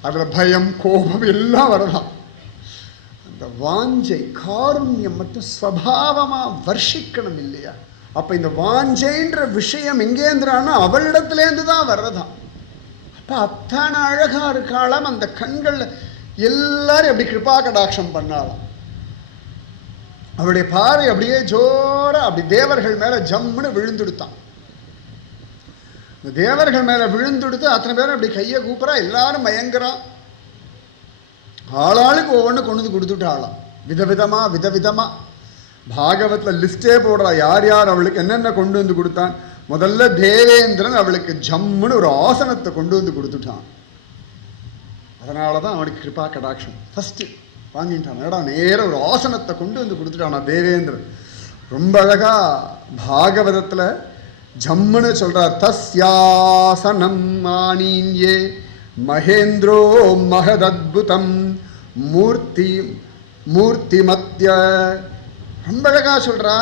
அதில் பயம் கோபம் எல்லாம் வரலாம். அந்த வாஞ்சை காருண்யம் மட்டும் ஸ்வபாவமாக வர்ஷிக்கணும் இல்லையா. அப்போ இந்த வாஞ்சைன்ற விஷயம் எங்கேந்திரான்னா அவளிடத்துலேருந்து தான் வர்றதான். அப்போ அத்தனை அழகாக இருக்காளாம். அந்த கண்களில் எல்லாரும் அப்படி கிருபா கடாட்சம் பண்ணாலாம். அவருடைய பார்வை அப்படியே ஜோரா அப்படி தேவர்கள் மேலே ஜம்முன்னு விழுந்துடுத்தான். இந்த தேவர்கள் மேலே விழுந்துடுத்து அத்தனை பேரும் அப்படி கையை கூப்புறா, எல்லாரும் மயங்குறான். ஆளாளுக்கு ஒவ்வொன்று கொண்டு வந்து கொடுத்துட்டாளாம். விதவிதமாக பாகவத்தில் லிஸ்டே போடுறா, யார் யார் அவளுக்கு என்னென்ன கொண்டு வந்து கொடுத்தான். முதல்ல தேவேந்திரன் அவளுக்கு ஜம்முன்னு ஒரு ஆசனத்தை கொண்டு வந்து கொடுத்துட்டான். அதனால தான் அவனுக்கு கிருபா கடாட்சம் ஃபஸ்ட்டு வாங்கிட்டான். ஏடா நேர ஒரு ஆசனத்தை கொண்டு வந்து கொடுத்துட்டானா தேவேந்திரன். ரொம்ப அழகா பாகவதத்தில் ஜம்முன்னு சொல்றார். தஸ்யாசனம் மானீன்யே மகேந்திரோ மகதத்புதம் மூர்த்தி மத்திய. ரொம்ப அழகா சொல்றா.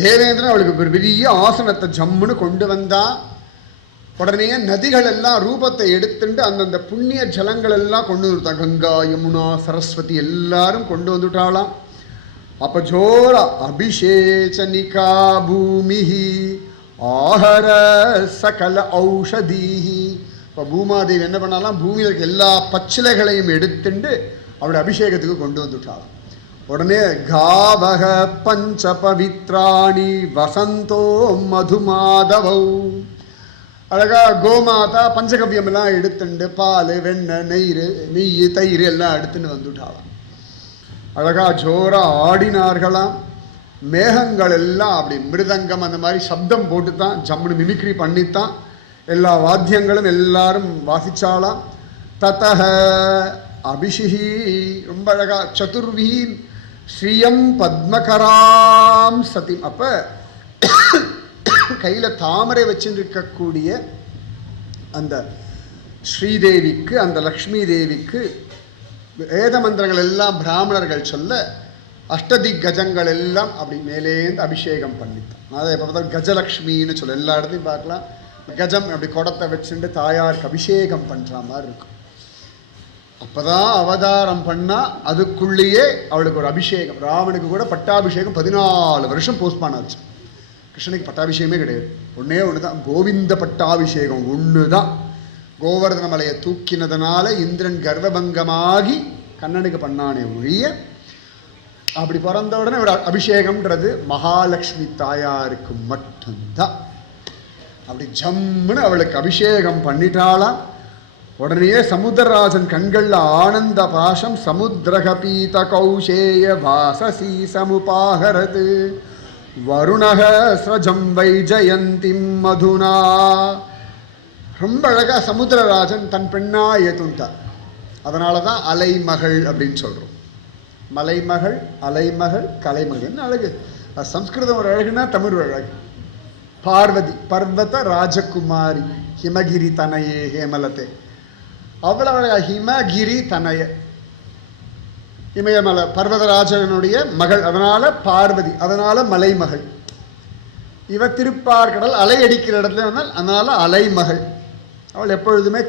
தேவேந்திரன் அவளுக்கு ஒரு பெரிய ஆசனத்தை ஜம்முன்னு கொண்டு வந்தா. உடனே நதிகள் எல்லாம் ரூபத்தை எடுத்துட்டு அந்தந்த புண்ணிய ஜலங்கள் எல்லாம் கொண்டு வந்துட்டான். கங்கா, யமுனா, சரஸ்வதி எல்லாரும் கொண்டு வந்துட்டாளாம். அப்ப ஜோரா அபிஷேச்சனிகா பூமிஹி ஆஹர சகல ஔஷதீஹி. இப்போ பூமாதேவி என்ன பண்ணாலாம், பூமியில் இருக்க எல்லா பச்சிலைகளையும் எடுத்துட்டு அவளுடைய அபிஷேகத்துக்கு கொண்டு வந்துட்டாளாம். உடனே காவக பஞ்ச பவித்ராணி வசந்தோ மதுமாதவௌ. அழகா கோமாதா பஞ்சகவ்யம் எல்லாம் எடுத்துண்டு பால், வெண்ணெய், நெய், தயிர் எல்லாம் எடுத்துன்னு வந்துட்டாளாம். அழகா ஜோரா ஆடினார்களாம். மேகங்கள் எல்லாம் அப்படி மிருதங்கம் அந்த மாதிரி சப்தம் போட்டு தான் ஜம்முன்னு மிமிக்ரி பண்ணித்தான் எல்லா வாத்தியங்களும் எல்லாரும் வாசிச்சாலாம். ததஹ அபிஷிஹி, ரொம்ப அழகா சதுர்வீன் ஸ்ரீயம் பத்மகராம் சதி. அப்ப கையில தாமரை வச்சுருக்கக்கூடிய அந்த ஸ்ரீதேவிக்கு, அந்த லக்ஷ்மி தேவிக்கு வேத மந்திரங்கள் எல்லாம் பிராமணர்கள் சொல்ல அஷ்டதிக் கஜங்கள் எல்லாம் அப்படி மேலேந்து அபிஷேகம் பண்ணித்தான். அதை எப்போ பார்த்தா கஜலக்ஷ்மின்னு சொல்ல எல்லா இடத்தையும் பார்க்கலாம். கஜம் அப்படி குடத்தை வச்சுட்டு தாயாருக்கு அபிஷேகம் பண்ணுற மாதிரி இருக்கும். அப்போதான் அவதாரம் பண்ணால் அதுக்குள்ளேயே அவளுக்கு ஒரு அபிஷேகம். ராவனுக்கு கூட பட்டாபிஷேகம் 14 வருஷம் போஸ்ட்பான் ஆச்சு. கிருஷ்ணனுக்கு பட்டாபிஷேகமே கிடையாது. ஒன்றே ஒன்று தான், கோவிந்த பட்டாபிஷேகம் ஒன்று தான். கோவர்தன மலையை தூக்கினதுனால இந்திரன் கர்வபங்கமாகி கண்ணனுக்கு பண்ணானே ஒழிய, அப்படி பிறந்த உடனே ஒரு அபிஷேகம்ன்றது மகாலட்சுமி தாயாருக்கு மட்டும்தான். அப்படி ஜம்முன்னு அவளுக்கு அபிஷேகம் பண்ணிட்டாளாம். உடனே சமுத்திரராஜன் கண்கள்ல ஆனந்த பாஷம். சமுத்திரகபீத கௌஷேய வாசசி சமுபாகரது வருணக ஸ்ரஜம் வைஜயந்திம் மதுனா. ரொம்ப அழகா சமுத்திரராஜன் தன் பெண்ணா ஏத்துட்டார். அதனால தான் அலைமகள் அப்படின்னு சொல்றோம். மலைமகள், அலைமகள், கலைமகள். என்ன அழகு! சம்ஸ்கிருதம் ஒரு அழகுனா தமிழ் ஒரு அழகு. பார்வதி பர்வத ராஜகுமாரி ஹிமகிரி தனையே ஹேமலதே. அவ்வளவு அழகா ஹிமகிரி தனைய, இமயமலை பர்வதராஜனுடைய மகள், அதனால பார்வதி, அதனால மலைமகள். இவ திருப்பார்கடல் அலை அடிக்கிற இடத்துல வந்தால் அதனால அலைமகள். அவள் எப்பொழுதுமே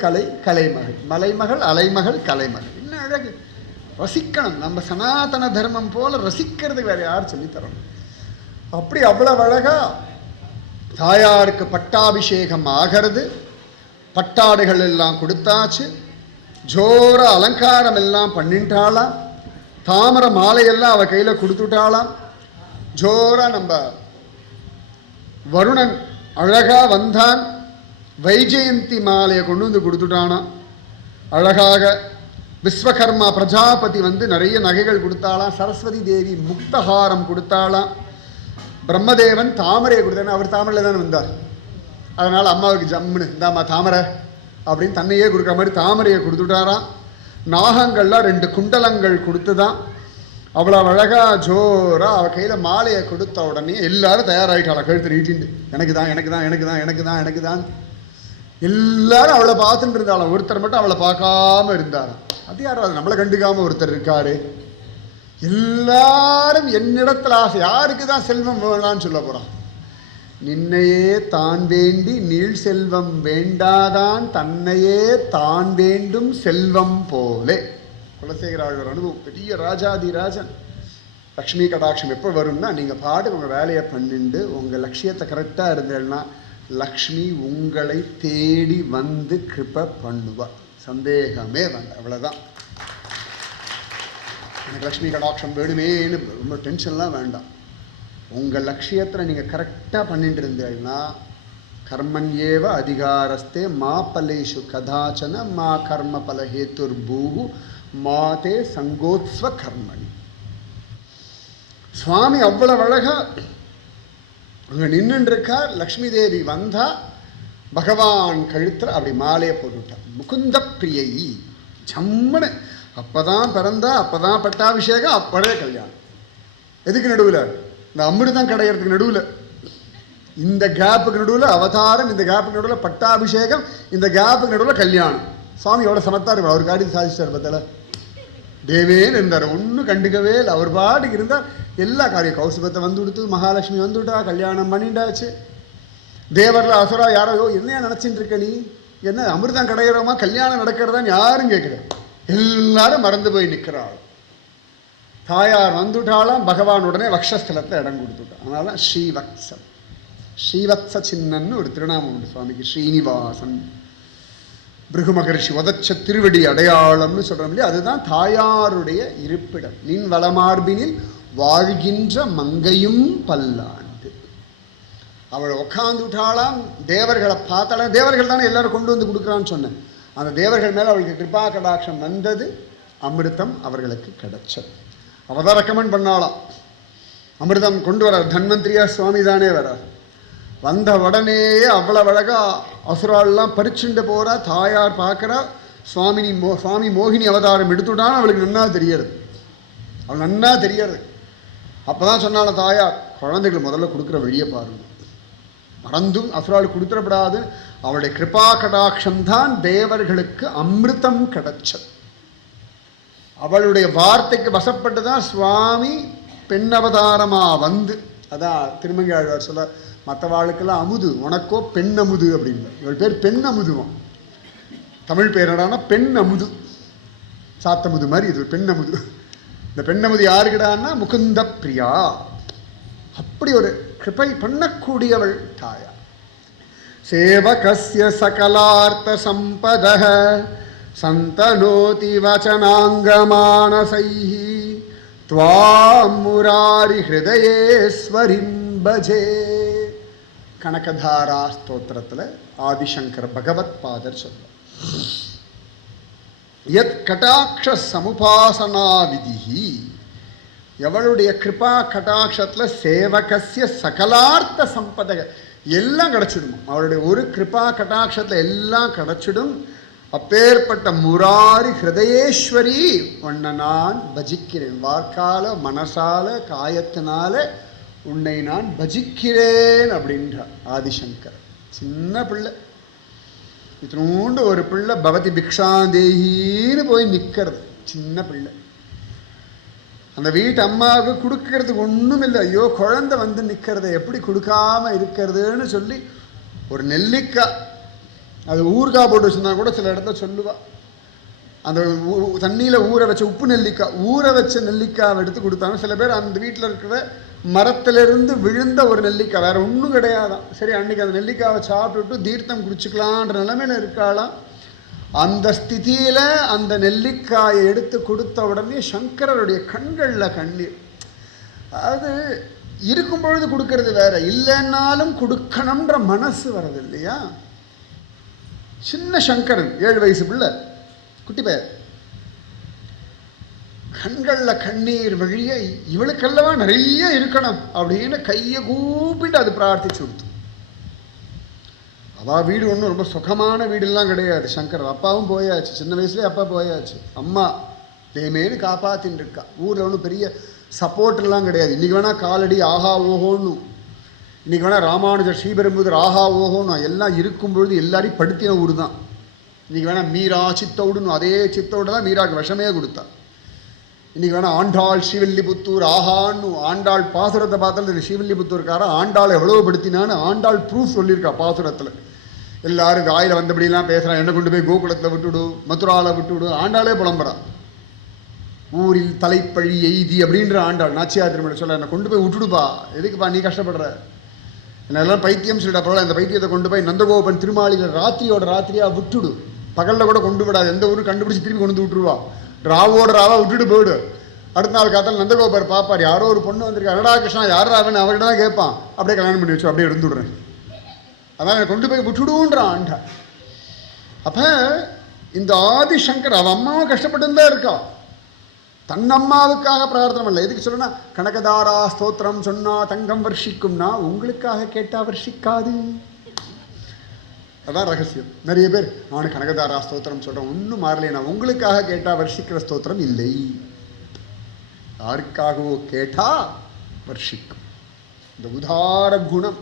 கலைமகள். மலைமகள், அலைமகள், கலைமகள். என்ன அழகு! ரசிக்கணும். நம்ம சனாதன தர்மம் போல ரசிக்கிறதுக்கு வேற யார் சொல்லித்தரணும்? அப்படி அவ்வளவு அழகா தாயாருக்கு பட்டாபிஷேகம் ஆகிறது. பட்டாடைகள் எல்லாம் கொடுத்தாச்சு. ஜோர அலங்காரம் எல்லாம் பண்ணிட்டாளாம். தாமரை மாலையெல்லாம் அவ கையில கொடுத்துட்டாளாம். ஜோரா நம்ம வருணன் அழகா வந்தான். வைஜெயந்தி மாலையை கொண்டு வந்து கொடுத்துட்டானா அழகாக. விஸ்வகர்மா பிரஜாபதி வந்து நிறைய நகைகள் கொடுத்தாளாம். சரஸ்வதி தேவி முக்தஹாரம் கொடுத்தாளாம். பிரம்மதேவன் தாமரையை கொடுத்தாரு. அவர் தாமரையில் தானே வந்தார். அதனால் அம்மாவுக்கு ஜம்முன்னு இந்தாம்மா தாமரை அப்படின்னு தன்னையே கொடுக்குற மாதிரி தாமரையை கொடுத்துட்டாராம். நாகங்கள்லாம் 2 குண்டலங்கள் கொடுத்துதான். அவ்வளோ அழகா ஜோரா அவள் கையில் மாலையை கொடுத்த உடனே எல்லாரும் தயாராகிட்டாளா கழுத்து நீட்டிண்டு. எனக்கு தான், எனக்கு தான், எனக்கு தான், எனக்கு தான், எனக்கு தான். எல்லாரும் அவளை பார்த்துட்டு இருந்தாலும் ஒருத்தர் மட்டும் அவளை பார்க்காம இருந்தாராம். அது யாரும், அது நம்மளை கண்டுக்காம ஒருத்தர் இருக்காரு. எல்லாரும் என்னிடத்துல ஆசை. யாருக்கு தான் செல்வம் வேணான்னு சொல்ல போறான்? நின்னையே தான் வேண்டி நீள் செல்வம் வேண்டாதான் தன்னையே தான் வேண்டும் செல்வம் போலே. குலசேகர ஆழ்வார் அனுபவம். பெரிய ராஜாதி ராஜன். லக்ஷ்மி கடாட்சம் எப்போ வரும்னா, நீங்கள் பாட்டு உங்கள் வேலையை பண்ணிட்டு உங்கள் லட்சியத்தை கரெக்டாக இருந்தேன்னா லக்ஷ்மி உங்களை தேடி வந்து கிருபை பண்ணுவா. சந்தேகமே வேண்டாம். அவ்வளோதான். எனக்கு லக்ஷ்மி கடாட்சம் வேணுமேன்னு ரொம்ப டென்ஷன்லாம் வேண்டாம். உங்கள் லட்சியத்தில் நீங்கள் கரெக்டாக பண்ணிட்டு இருந்தீங்கன்னா கர்மண்யேவ அதிகாரஸ்தே மா பலேஷு கதாச்சன மா கர்ம பலஹேத்துர் பூஹு மாதே சங்கோத்ஸ்வ கர்மணி. சுவாமி அவ்வளவு அழகா அங்கே நின்றுருக்கார். லக்ஷ்மி தேவி வந்தா பகவான் கழுத்தில் அப்படி மாலையை போட்டுவிட்டார். முகுந்த பிரியை ஜம்முன்னு. அப்பதான் பிறந்தா, அப்பதான் பட்டாபிஷேகம், அப்படே கல்யாணம். எதுக்கு நடுவில்? இந்த அமிர்தம் கடையிறதுக்கு நடுவில், இந்த கேப்புக்கு நடுவில் அவதாரம், இந்த கேப்புக்கு நடுவில் பட்டாபிஷேகம், இந்த கேப்புக்கு நடுவில் கல்யாணம். சுவாமி எவ்வளோ சமத்தார்! அவர் காரியத்தை சாதிச்சார். பார்த்தல தேவேன்னு இருந்தார். ஒன்றும் கண்டுக்கவே இல்லை. அவர் பாட்டுக்கு இருந்தார். எல்லா காரியம் கௌசுபத்தை வந்து கொடுத்து, மகாலட்சுமி வந்து விட்டா, கல்யாணம் பண்ணிட்டாச்சு. தேவரில் அசுரா யாரோ என்னையா நினச்சிட்டு இருக்க நீ, என்ன அமிர்தம் கிடைக்கிறோமா கல்யாணம் நடக்கிறதான்னு யாரும் கேட்குற, எல்லாரும் மறந்து போய் நிற்கிறாள். தாயார் வந்துட்டாலாம், பகவான் உடனே வக்ஷஸ்தலத்தில் இடம் கொடுத்துட்டான். அதனால தான் ஸ்ரீவத்சம், ஸ்ரீவத்ச சின்னன்னு ஒரு திருநாமம் உண்டு சுவாமிக்கு. ஸ்ரீனிவாசன் பிருகு மகர்ஷி உதச்ச திருவடி அடையாளம்னு சொல்கிறோம் இல்லையா, அதுதான் தாயாருடைய இருப்பிடம். நின் வளமார்பினில் வாழ்கின்ற மங்கையும் பல்லாண்டு. அவள் உட்காந்துட்டாலாம், தேவர்களை பார்த்தாலும், தேவர்கள் தானே எல்லாரும் கொண்டு வந்து கொடுக்குறான்னு சொன்னேன். அந்த தேவர்கள் மேலே அவளுக்கு கிருபா கடாட்சம் வந்தது, அமிர்தம் அவர்களுக்கு கிடைச்சது. அவள் தான் ரெக்கமெண்ட் பண்ணாலாம் அமிர்தம் கொண்டு வர. தன்வந்திரியா சுவாமி தானே வர. வந்த உடனேயே அவ்வளவு அழகா அசுரால்லாம் பறிச்சுண்டு போகிறா. தாயார் பார்க்குறா, சுவாமி மோகினி அவதாரம் எடுத்துட்டான்னு அவளுக்கு நன்னா தெரியறது. அவள் நன்னா தெரியறது. அப்போ தான் சொன்னால தாயார், குழந்தைகள் முதல்ல கொடுக்குற வழியை பாருங்க, மறந்தும் அசுராளுக்கு கொடுத்துடப்படாது. அவளுடைய கிருபா கடாட்சம்தான் தேவர்களுக்கு அமிர்தம் கிடைச்சது. அவளுடைய வார்த்தைக்கு வசப்பட்டு தான் சுவாமி பெண் அவதாரமாக வந்து, அதான் திருமங்கை ஆழ்வார் சொல்ல, மற்றவாளுக்கெல்லாம் அமுது, உனக்கோ பெண் அமுது அப்படின்னு. இவள் பேர் பெண் அமுதுவான். தமிழ் பேர் என்னடான்னா பெண் அமுது, சாத்தமுது மாதிரி இது பெண் அமுது. இந்த பெண் அமுது யாருக்கிடான்னா முகுந்த பிரியா. அப்படி ஒரு கிருபை பண்ணக்கூடியவள் தாயா. சேவகஸ்ய சகலார்த்த சம்பதஹ சந்தனோதி வசனாங்கமானசைஹி த்வாம் முராரி ஹிருதயேஸ்வரிம் பஜே. கனகதாரா ஸ்தோத்திரத்தில் ஆதிசங்கர் பகவத் பாதர் சொல்றார், யத் கடாட்ச சமுபாசனா விதிஹி. எவளுடைய கிருபா கடாட்சத்தில் சேவகஸ்ய சகலார்த்த சம்பதக எல்லாம் கிடச்சிடும். அவளுடைய ஒரு கிருபா கடாட்சத்தில் எல்லாம் கிடச்சிடும். அப்பேற்பட்ட முராரி ஹிருதயேஸ்வரி உன்னை நான் பஜிக்கிறேன், வாக்கால மனசால காயத்தினால உன்னை நான் பஜிக்கிறேன் அப்படின்றார் ஆதிசங்கர். சின்ன பிள்ளை, இத்தினோண்டு ஒரு பிள்ளை பவதி பிக்ஷாந்தேகின்னு போய் நிற்கிறது. சின்ன பிள்ளை அந்த வீட்டு அம்மாவுக்கு கொடுக்கறதுக்கு ஒன்றும் இல்லை. ஐயோ குழந்தை வந்து நிற்கிறத எப்படி கொடுக்காம இருக்கிறதுன்னு சொல்லி ஒரு நெல்லிக்காய், அது ஊறுகாய் போட்டு வச்சுருந்தா கூட சில இடத்துல சொல்லுவா, அந்த தண்ணியில் ஊற வச்ச உப்பு நெல்லிக்காய், ஊற வச்ச நெல்லிக்காய் எடுத்து கொடுத்தாங்க. சில பேர் அந்த வீட்டில் இருக்கிற மரத்திலிருந்து விழுந்த ஒரு நெல்லிக்காய், வேறு ஒன்றும் கிடையாதான். சரி, அன்றைக்கி அந்த நெல்லிக்காவை சாப்பிட்டுட்டு தீர்த்தம் குடிச்சுக்கலான்ற நிலைமையில் இருக்காளாம். அந்த ஸ்திதியில் அந்த நெல்லிக்காயை எடுத்து கொடுத்த உடனே சங்கரருடைய கண்களில் கண்ணீர். அதாவது இருக்கும் பொழுது கொடுக்கறது வேற, இல்லைன்னாலும் கொடுக்கணுன்ற மனசு வர்றது இல்லையா. சின்ன சங்கரன், 7 வயசு பிள்ளை, குட்டி பையன், கண்களில் கண்ணீர் வழிய இவளுக்கல்லவா நிறைய இருக்கணும் அப்படின்னு கையை கூப்பிட்டு அது பிரார்த்திச்சு கொடுத்து. அவள் வீடு ஒன்றும் ரொம்ப சுகமான வீடுலாம் கிடையாது. சங்கர் அப்பாவும் போயாச்சு, சின்ன வயசுலேயே அப்பா போயாச்சு. அம்மா தேமேனு காப்பாற்றின்னு இருக்கா. ஊரில் ஒன்றும் பெரிய சப்போர்ட்லாம் கிடையாது. இன்றைக்கி வேணால் காலடி ஆஹா ஓஹோன்னு, இன்றைக்கி வேணால் ராமானுஜர் ஸ்ரீபெரும்புதூர் ஆஹா ஓஹோன்னு எல்லாம் இருக்கும் பொழுது எல்லாரையும் படுத்தின ஊர் தான். இன்றைக்கி வேணால் மீரா சித்தோடுன்னு, அதே சித்தோடு தான் மீராக்கு விஷமே கொடுத்தா. இன்றைக்கி வேணால் ஆண்டாள் ஸ்ரீவில்லிபுத்தூர் ஆஹான்னு, ஆண்டாள் பாசுரத்தை பார்த்தாலும் ஸ்ரீவில்லிபுத்தூர்கார ஆண்டாள் எவ்வளோ படுத்தினான்னு ஆண்டாள் ப்ரூஃப் சொல்லியிருக்கா பாசுரத்தில். எல்லாரும் வாயில் வந்தபடிலாம் பேசுகிறான், என்னை கொண்டு போய் கோகுலத்தில் விட்டுவிடு, மதுராவில் விட்டுவிடு, ஆண்டாளே புலம்புறான். ஊரில் தலைப்பழி எய்தி அப்படின்ற ஆண்டாள் நாச்சியார் திருமணம் சொல்ல, என்னை கொண்டு போய் விட்டுடுப்பா, எதுக்குப்பா நீ கஷ்டப்படுற, என்ன எல்லாம் பைத்தியம் சொல்லிட்டா பரவாயில்ல, இந்த பைத்தியத்தை கொண்டு போய் நந்தகோபன் திருமாளிகள் ராத்திரியோட ராத்திரியாக விட்டுடு, பகலில் கூட கொண்டு விடாது, எந்த ஊரும் கண்டுபிடிச்சி திரும்பி கொண்டு விட்டுருவா, ராவோட ராவா விட்டுட்டு போயிடு. அடுத்த நாள் காத்தால் நந்தகோபர் பார்ப்பார், யாரோ ஒரு பொண்ணு வந்திருக்கு, அடடா கிருஷ்ணா யார் ராவன், அவர்கிட்ட தான் கேட்பான், அப்படியே கல்யாணம் பண்ணி வச்சு அப்படியே இருந்துடுறேன், அதான் கொண்டு போய் விட்டுடுன்றான் ஆண்டா. அப்போ இந்த ஆதிசங்கர் அவன் அம்மாவை கஷ்டப்பட்டு தான் இருக்கா, தன் அம்மாவுக்காக பிரார்த்தனை இல்லை. எதுக்கு சொல்லணும்னா, கனகதாரா ஸ்தோத்திரம் சொன்னா தங்கம் வர்ஷிக்கும்னா உங்களுக்காக கேட்டா வர்ஷிக்காது. அதான் ரகசியம். நிறைய பேர் அவனு கனகதாரா ஸ்தோத்திரம் சொல்கிறேன், ஒன்றும் மாறலைன்னா உங்களுக்காக கேட்டால் வர்ஷிக்கிற ஸ்தோத்திரம் இல்லை, யாருக்காகவோ கேட்டா வர்ஷிக்கும். இந்த உதார குணம்.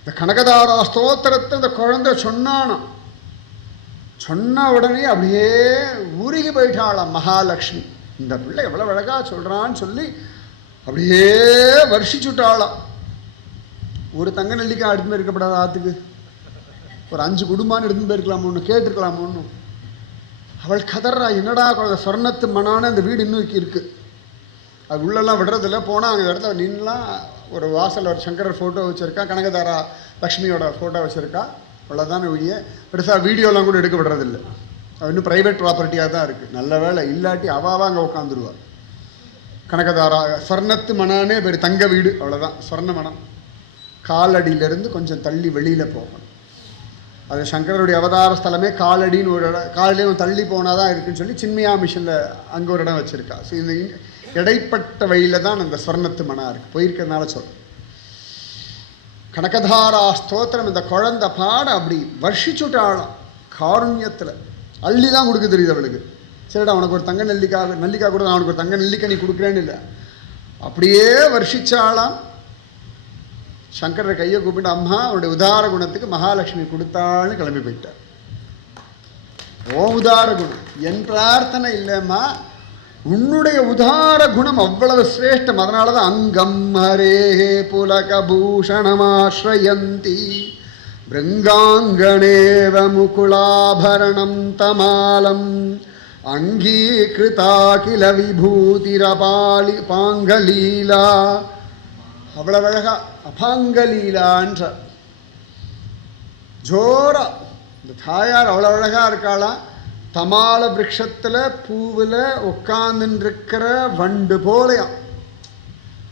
இந்த கனகதாரா ஸ்தோத்திரத்தை இந்த குழந்தை சொன்னானா, சொன்ன உடனே அப்படியே உருகி போயிட்டாளாம் மகாலட்சுமி. இந்த பிள்ளை எவ்வளோ அழகா சொல்கிறான்னு சொல்லி அப்படியே வர்ஷிச்சுட்டாளாம். ஒரு தங்க நெல்லிக்காய் எடுத்து போய் இருக்கப்படாத ஆற்றுக்கு ஒரு 5 குடும்பான்னு எடுத்து போயிருக்கலாமோ ஒன்று கேட்டிருக்கலாமோ ஒன்று. அவள் கதறா, என்னடா சொர்ணத்து மனான அந்த வீடு இன்னும் இருக்குது, அது உள்ளெல்லாம் விடுறதில்ல. போனால் அங்கே இடத்துல நின்றுலாம் ஒரு வாசலில் ஒரு சங்கரர் ஃபோட்டோ வச்சுருக்கா, கனகதாரா லக்ஷ்மியோட ஃபோட்டோ வச்சுருக்கா, அவ்வளோதான ஒழிய பெருசாக வீடியோலாம் கூட எடுக்க விடுறதில்லை. அது இன்னும் ப்ரைவேட் ப்ராப்பர்ட்டியாக தான் இருக்குது. நல்ல வேலை, இல்லாட்டி அவாவா அங்கே உட்காந்துருவாள். கனகதாரா சொர்ணத்து மனானே பேர், தங்க வீடு, அவ்வளோதான் சொர்ண மனம். காலடியிலேருந்து கொஞ்சம் தள்ளி வெளியில் போகணும். அது சங்கரருடைய அவதார ஸ்தலமே காலடின்னு ஒரு இடம், காலடியும் தள்ளி போனால் தான் இருக்குன்னு சொல்லி சின்மயா மிஷனில் அங்கே ஒரு இடம் வச்சுருக்கா. ஸோ இந்த இடைப்பட்ட வழியில் தான் அந்த ஸ்வர்ணத்து மனா இருக்குது. போயிருக்கிறதுனால சொல்கிறேன். கனகதாரா ஸ்தோத்திரம் இந்த குழந்தை பாட அப்படி வர்ஷிச்சுட்டாளாம் காருண்யத்தில். அள்ளி தான் கொடுக்க தெரியுது அவளுக்கு. சரிடா உனக்கு ஒரு தங்க நெல்லிக்காய் கூட நான் உனக்கு ஒரு தங்க நெல்லிக்காய் நீ கொடுக்குறேன்னு இல்லை, அப்படியே வர்ஷிச்சாளாம். சங்கரரை கையை கூப்பிட்டு அம்மா அவனுடைய உதார குணத்துக்கு மகாலட்சுமி கொடுத்தாள்னு கிளம்பி போயிட்டார். ஓ உதார குணம் என் பிரார்த்தனை இல்லைம்மா, உன்னுடைய உதார குணம் அவ்வளவு சிரேஷ்டம். அதனால தான் அங்கம் ஹரே புலகபூஷணமாஸ்ரயந்தி பிருங்காங்கணேவ முகுலாபரணம் தமாலம் அங்கீகிருதா கில விபூதிரபாலி பாங்கலீலா. அவ்வளவு அழகா அபாங்கலீலான்ற ஜோரா இந்த தாயார் அவ்வளோ அழகாக இருக்காளாம். தமால விரக்ஷத்தில் பூவில் உட்கார்ந்துருக்கிற வண்டு போலையாம்.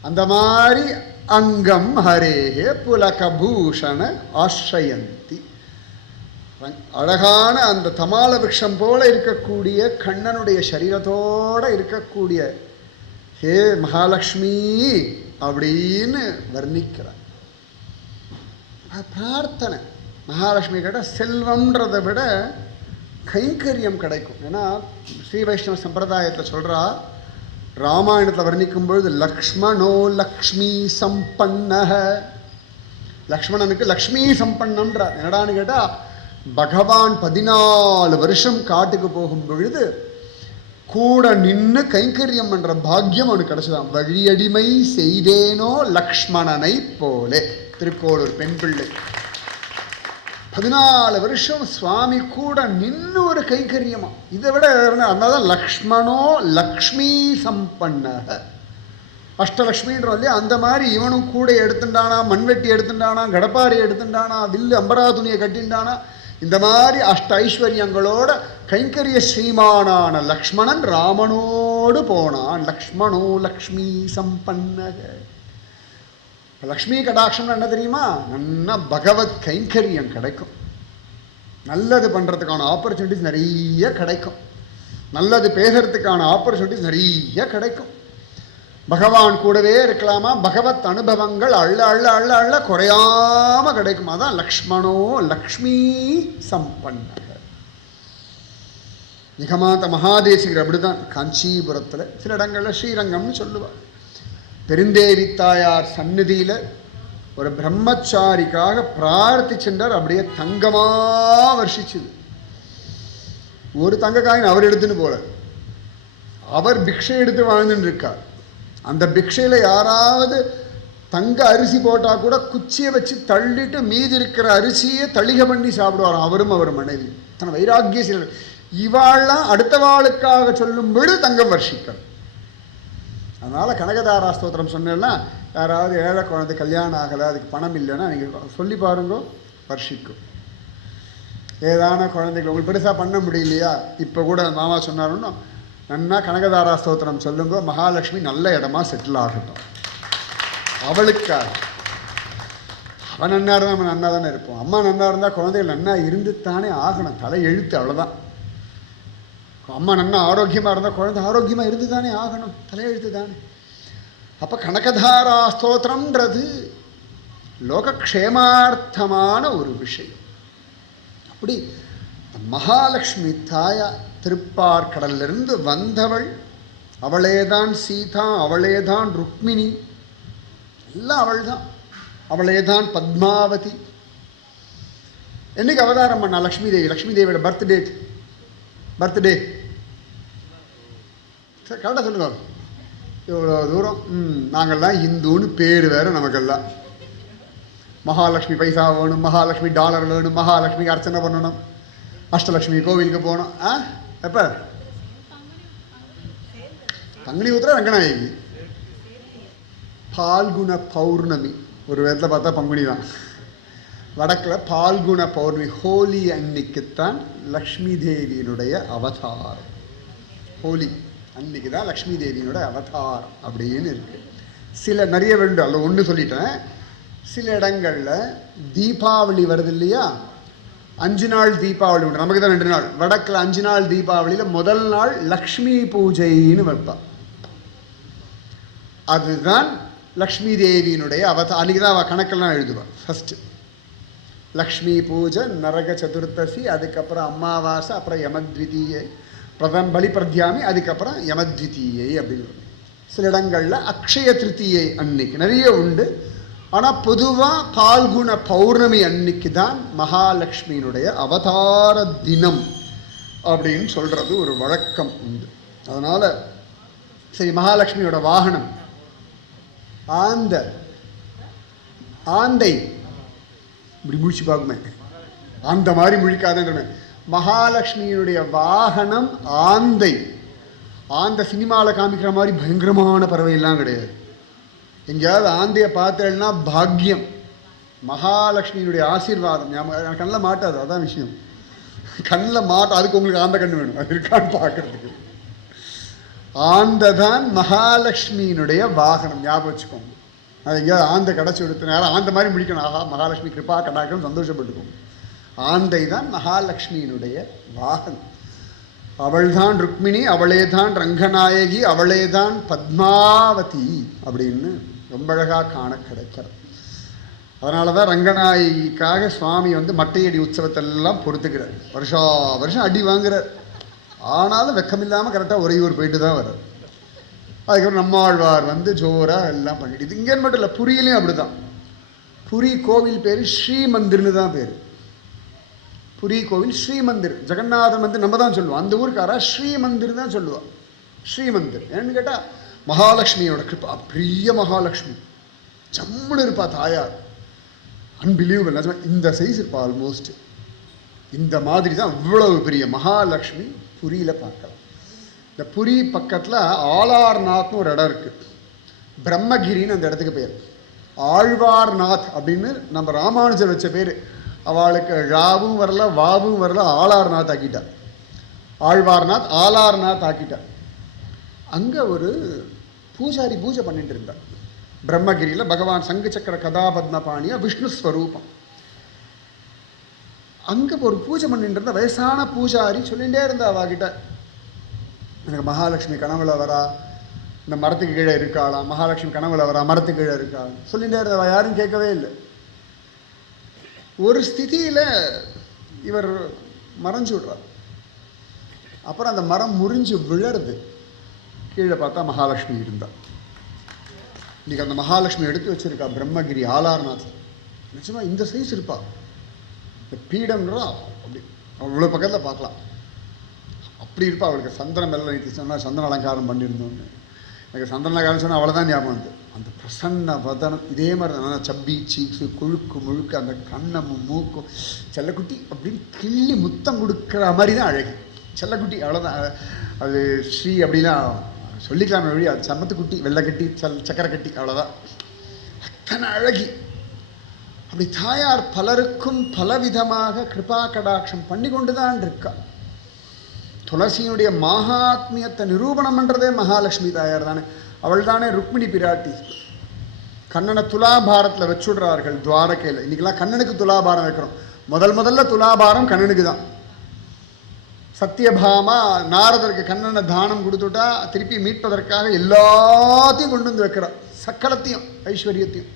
அந்த மாதிரி அங்கம் ஹரேஹே புலகபூஷண ஆஸ்ரயந்தி. அழகான அந்த தமால விரக்ஷம் போல இருக்கக்கூடிய கண்ணனுடைய சரீரத்தோடு இருக்கக்கூடிய ஹே மகாலட்சுமி அப்படின்னு வர்ணிக்கிறார். பிரார்த்தனை மகாலட்சுமி கேட்டால் செல்வம்ன்றதை விட கைங்கரியம் கிடைக்கும். ஏன்னா ஸ்ரீ வைஷ்ணவ சம்பிரதாயத்தில் சொல்கிறா, ராமாயணத்தில் வர்ணிக்கும் பொழுது லக்ஷ்மணோ லக்ஷ்மி சம்பன்னஹ, லக்ஷ்மணனுக்கு லக்ஷ்மி சம்பன்னம்ன்றார். என்னடான்னு கேட்டால் பகவான் 14 வருஷம் காட்டுக்கு போகும் பொழுது கூட நின்று கைங்கரியம் என்ற பாக்கியம் அவனுக்கு கிடைச்சதான். வழியடிமை செய்தேனோ லக்ஷ்மணனை போலே, திருக்கோளூர் பெண் பிள்ளை. 14 வருஷம் சுவாமி கூட நின்று ஒரு கைங்கரியமா. இதை விட அதனால்தான் லக்ஷ்மணோ லக்ஷ்மி சம்பன்ன, அஷ்டலக்ஷ்மின்றோம் இல்லையா, அந்த மாதிரி இவனும் கூட எடுத்துட்டானா, மண்வெட்டி எடுத்துட்டானா, கடப்பாரி எடுத்துட்டானா, வில்லு அம்பரா துணியை கட்டின்டானா, இந்த மாதிரி அஷ்ட ஐஸ்வர்யங்களோட கைங்கரிய ஸ்ரீமானான லக்ஷ்மணன் ராமனோடு போனான். லக்ஷ்மணோ லக்ஷ்மி சம்பன்னக. லக்ஷ்மி கடாட்சம்னு என்ன தெரியுமா, நல்லா பகவத் கைங்கரியம் கிடைக்கும். நல்லது பண்ணுறதுக்கான ஆப்பர்ச்சுனிட்டிஸ் நிறைய கிடைக்கும். நல்லது பேசுறதுக்கான ஆப்பர்ச்சுனிட்டிஸ் நிறைய கிடைக்கும். பகவான் கூடவே இருக்கலாமா, பகவத் அனுபவங்கள் அள்ள அள்ள அள்ள அள்ள குறையாம கிடைக்கும். அதான் லக்ஷ்மணோ லக்ஷ்மி சம்பன்ன. நிகமாந்த மகாதேசிகர் அப்படிதான் காஞ்சிபுரத்தில் சில இடங்களில் ஸ்ரீரங்கம்னு சொல்லுவார். பெருந்தேவி தாயார் சந்நிதியில் ஒரு பிரம்மச்சாரிக்காக பிரார்த்திச்சென்றார். அப்படியே தங்கமா வர்ஷிச்சுது. ஒரு தங்க காயின் அவர் எடுத்துன்னு போல, அவர் பிக்ஷை எடுத்து வாழ்ந்துன்னு இருக்கார். அந்த பிக்ஷையில் யாராவது தங்க அரிசி போட்டால் கூட குச்சியை வச்சு தள்ளிட்டு மீதி இருக்கிற அரிசியை தளிகை பண்ணி சாப்பிடுவாராம் அவரும் அவர் மனைவி. தன வைராக்கிய சிலர் இவாள்லாம் அடுத்த வாளுக்காக சொல்லும் பொழுது தங்கம் வர்ஷிப்பார். அதனால் கனகதாரா ஸ்தோத்திரம் சொன்னேன்னா, யாராவது ஏழை குழந்தை கல்யாணம் ஆகலை, அதுக்கு பணம் இல்லைன்னா நீங்கள் சொல்லி பாருங்க, வர்ஷிக்கும். ஏதான குழந்தைகள் உங்களுக்கு பெருசாக பண்ண முடியலையா, இப்போ கூட மாமா சொன்னாருன்னா நன்னா கனகதாரா ஸ்தோத்திரம் சொல்லுங்க, மகாலட்சுமி நல்ல இடமா செட்டில் ஆகட்டும். அவளுக்காக அவன் நன்னா இருந்தால் நம்ம நன்னா தானே இருப்போம். அம்மா நன்னா இருந்தால் குழந்தைகள் நன்னா இருந்து தானே ஆகணும். தலை எழுத்து அவ்வளோதான். அம்மா நன்னா ஆரோக்கியமாக இருந்தால் குழந்தை ஆரோக்கியமாக இருந்து தானே ஆகணும். தலையெழுத்து தானே. அப்போ கனகதாரா ஸ்தோத்திரம்ன்றது லோகக்ஷேமார்த்தமான ஒரு விஷயம். அப்படி மகாலட்சுமி தாயா திருப்பார்கடலிருந்து வந்தவள், அவளேதான் சீதா, அவளேதான் ருக்மிணி, எல்லாம் அவள் தான். அவளேதான் பத்மாவதி. என்னைக்கு அவதாரம் பண்ணா லக்ஷ்மி தேவி? லக்ஷ்மி தேவியோட பர்த்டே கரெக்டாக சொல்லுங்க. இவ்வளோ தூரம் நாங்கள்லாம் இந்துன்னு பேர் வேறு நமக்கெல்லாம். மகாலட்சுமி பைசா வேணும், மகாலட்சுமி டாலர் வேணும், மகாலட்சுமிக்கு அர்ச்சனை பண்ணணும், அஷ்டலட்சுமி கோவிலுக்கு போகணும். எப்போ பங்குனி உத்திரம் ரங்கநாயகி, பால்குண பௌர்ணமி, ஒரு விதத்தில் பார்த்தா பங்குனி தான். வடக்கில் பால்குண பௌர்ணமி ஹோலி அன்னைக்குத்தான் லக்ஷ்மி தேவியினுடைய அவதாரம். ஹோலி அன்னைக்கு தான் லக்ஷ்மி தேவியினுடைய அவதாரம் அப்படின்னு இருக்கு. சில நிறைய வேண்டும் அல்ல, ஒன்று சொல்லிட்டேன். சில இடங்களில் தீபாவளி வருது இல்லையா, 5 நாள் தீபாவளி உண்டு, நமக்கு தான் 2 நாள். வடக்கில் 5 நாள் தீபாவளியில் முதல் நாள் லக்ஷ்மி பூஜைன்னு வைப்பான். அதுதான் லக்ஷ்மி தேவியினுடைய அன்றைக்கி தான் அவள் கணக்கெல்லாம் எழுதுவாள். ஃபஸ்ட்டு லக்ஷ்மி பூஜை, நரக சதுர்த்தசி, அதுக்கப்புறம் அமாவாசை, அப்புறம் யமத்விதீயை, பலி பிரத்யாமி, அதுக்கப்புறம் யமத்விதீயை அப்படின்னு. சில இடங்களில் அக்ஷய திருத்தியை அன்னைக்கு நிறைய உண்டு. ஆனால் பொதுவாக பால்குண பௌர்ணமி அன்னைக்கு தான் மகாலட்சுமியினுடைய அவதார தினம் அப்படின்னு சொல்கிறது ஒரு வழக்கம் உண்டு. அதனால் சரி, மகாலட்சுமியோட வாகனம் ஆந்தை. இப்படி முழிச்சு பார்க்குமே, அந்த மாதிரி முழிக்காதுன்னு. மகாலட்சுமியினுடைய வாகனம் ஆந்தை. சினிமாவில் காமிக்கிற மாதிரி பயங்கரமான பறவையெல்லாம் கிடையாது. எங்கேயாவது ஆந்தையை பார்த்தேன்னா பாக்யம், மகாலட்சுமியினுடைய ஆசீர்வாதம். கண்ணில் மாட்டாது, அதான் விஷயம். கண்ணில் மாட்டோம், அதுக்கு உங்களுக்கு ஆந்த கண்ணு வேணும், அது இருக்கான்னு பார்க்கறதுக்கு. தான் மகாலட்சுமியினுடைய வாகனம், ஞாபகம் வச்சுக்கோங்க. அது எங்கேயாவது ஆந்தை கிடச்சி கொடுத்த நேரம் ஆந்த மாதிரி முடிக்கணும். ஆஹா, மகாலட்சுமி கிருபா கடாக்கம், சந்தோஷப்பட்டுக்கோங்க. ஆந்தை தான் மகாலட்சுமியினுடைய வாகனம். அவள்தான் ருக்மிணி, அவளே தான் ரங்கநாயகி, அவளே தான் பத்மாவதி அப்படின்னு ரொம்ப அழகாக காண கிடைக்கிறது. அதனால தான் ரங்கநாயகிக்காக சுவாமி மட்டையடி உற்சவத்தெல்லாம் பொறுத்துக்கிறார். வருஷம் அடி வாங்குறார். ஆனாலும் வெக்கமில்லாமல் கரெக்டாக ஒரே போயிட்டு தான் வர்றார். அதுக்கப்புறம் நம்மாழ்வார் ஜோராக எல்லாம் பண்ணிட்டு. இது இங்கேன்னு மட்டும் இல்லை, புரியிலையும் அப்படி தான். புரி கோவில் பேர் ஸ்ரீமந்திர்னு தான் பேர். புரி கோவில் ஸ்ரீமந்திர், ஜெகநாத மந்திர் நம்ம தான் சொல்லுவோம். அந்த ஊருக்காரா ஸ்ரீமந்திர் தான் சொல்லுவாள். ஸ்ரீமந்திர் ஏன்னு கேட்டால் மகாலட்சுமியோட கிருப்பா, பிரிய மகாலட்சுமி ஜம்முன்னு இருப்பா தாயார். அன்பிலீவபிள். இந்த சைஸ் இருப்பா, ஆல்மோஸ்ட் இந்த மாதிரி தான். இவ்வளவு பெரிய மகாலட்சுமி புரியில் பார்க்கலாம். இந்த புரி பக்கத்தில் ஆலார்நாத்னு ஒரு இடம் இருக்குது. பிரம்மகிரின்னு அந்த இடத்துக்கு பேர். ஆழ்வார்நாத் அப்படின்னு நம்ம ராமானுஜர் வச்ச பேர். அவளுக்கு ழாவும் வரல, வாவும் வரல, ஆலார்நாத் ஆக்கிட்டார். ஆழ்வார்நாத் ஆலார்நாத் ஆக்கிட்டார். அங்கே ஒரு பூஜாரி பூஜை பண்ணிட்டு இருந்தார். பிரம்மகிரியில் பகவான் சங்கு சக்கர கதாபத்மபாணியா விஷ்ணு ஸ்வரூபம். அங்கே ஒரு பூஜை பண்ணிட்டு இருந்த வயசான பூஜாரி சொல்லிகிட்டே இருந்தா அவகிட்ட, எனக்கு மகாலட்சுமி கனவுல வரா, இந்த மரத்துக்கு கீழே இருக்காளாம், மகாலட்சுமி கனவுல வரா, மரத்துக்கு கீழே இருக்கா சொல்லிகிட்டே இருந்தவா. யாரும் கேட்கவே இல்லை. ஒரு ஸ்திதியில் இவர் மறைஞ்சு விடுறார். அப்புறம் அந்த மரம் முறிஞ்சு விழருது. கீழே பார்த்தா மகாலட்சுமி இருந்தாள். இன்றைக்கி அந்த மகாலட்சுமி எடுத்து வச்சுருக்கா பிரம்மகிரி ஆலார்நாத். நிச்சயமாக இந்த சைஸ் இருப்பா. இந்த பீடம்ன்றா அப்படி அவ்வளோ பக்கத்தில் பார்க்கலாம். அப்படி இருப்பா. அவளுக்கு சந்தனம் வெள்ளை நிறுத்தி சொன்னால் சந்தன அலங்காரம் பண்ணியிருந்தோன்னு. எனக்கு சந்தன அலங்காரம் சொன்னால் அவளை தான் ஞாபகம் வந்து. அந்த பிரசன்ன வதனம் இதே மாதிரி தான். சப்பி சீப்ஸு, கொழுக்கு முழுக்க, அந்த கண்ணமும் மூக்கும், செல்லக்குட்டி அப்படின்னு கிள்ளி முத்தம் கொடுக்குற மாதிரி தான் அழகு. செல்லக்குட்டி அவ்வளோதான். அது ஸ்ரீ அப்படிலாம் சொல்லிக்கலாமே வழி. அது சமத்துக்குட்டி, வெள்ளைக்கட்டி, சக்கரை கட்டி, அவ்வளோதான். அத்தனை அழகி. அப்படி தாயார் பலருக்கும் பலவிதமாக கிருபா கடாட்சம் பண்ணி கொண்டு தான் இருக்கா. துளசியினுடைய மகாத்மியத்தை நிரூபணம் பண்ணுறதே மகாலட்சுமி தாயார் தானே. அவள் தானே ருக்மிணி பிராட்டி. கண்ணனை துலாபாரத்தில் வச்சுடுறார்கள் துவாரகையில். இன்றைக்கெல்லாம் கண்ணனுக்கு துலாபாரம் வைக்கிறோம். முதல்ல துலாபாரம் கண்ணனுக்கு தான். சத்தியபாமா நாரதருக்கு கண்ணனை தானம் கொடுத்துட்டா திருப்பி மீட்பதற்காக எல்லாத்தையும் கொண்டு வந்து வைக்கிறார். சக்கலத்தையும் ஐஸ்வர்யத்தையும்.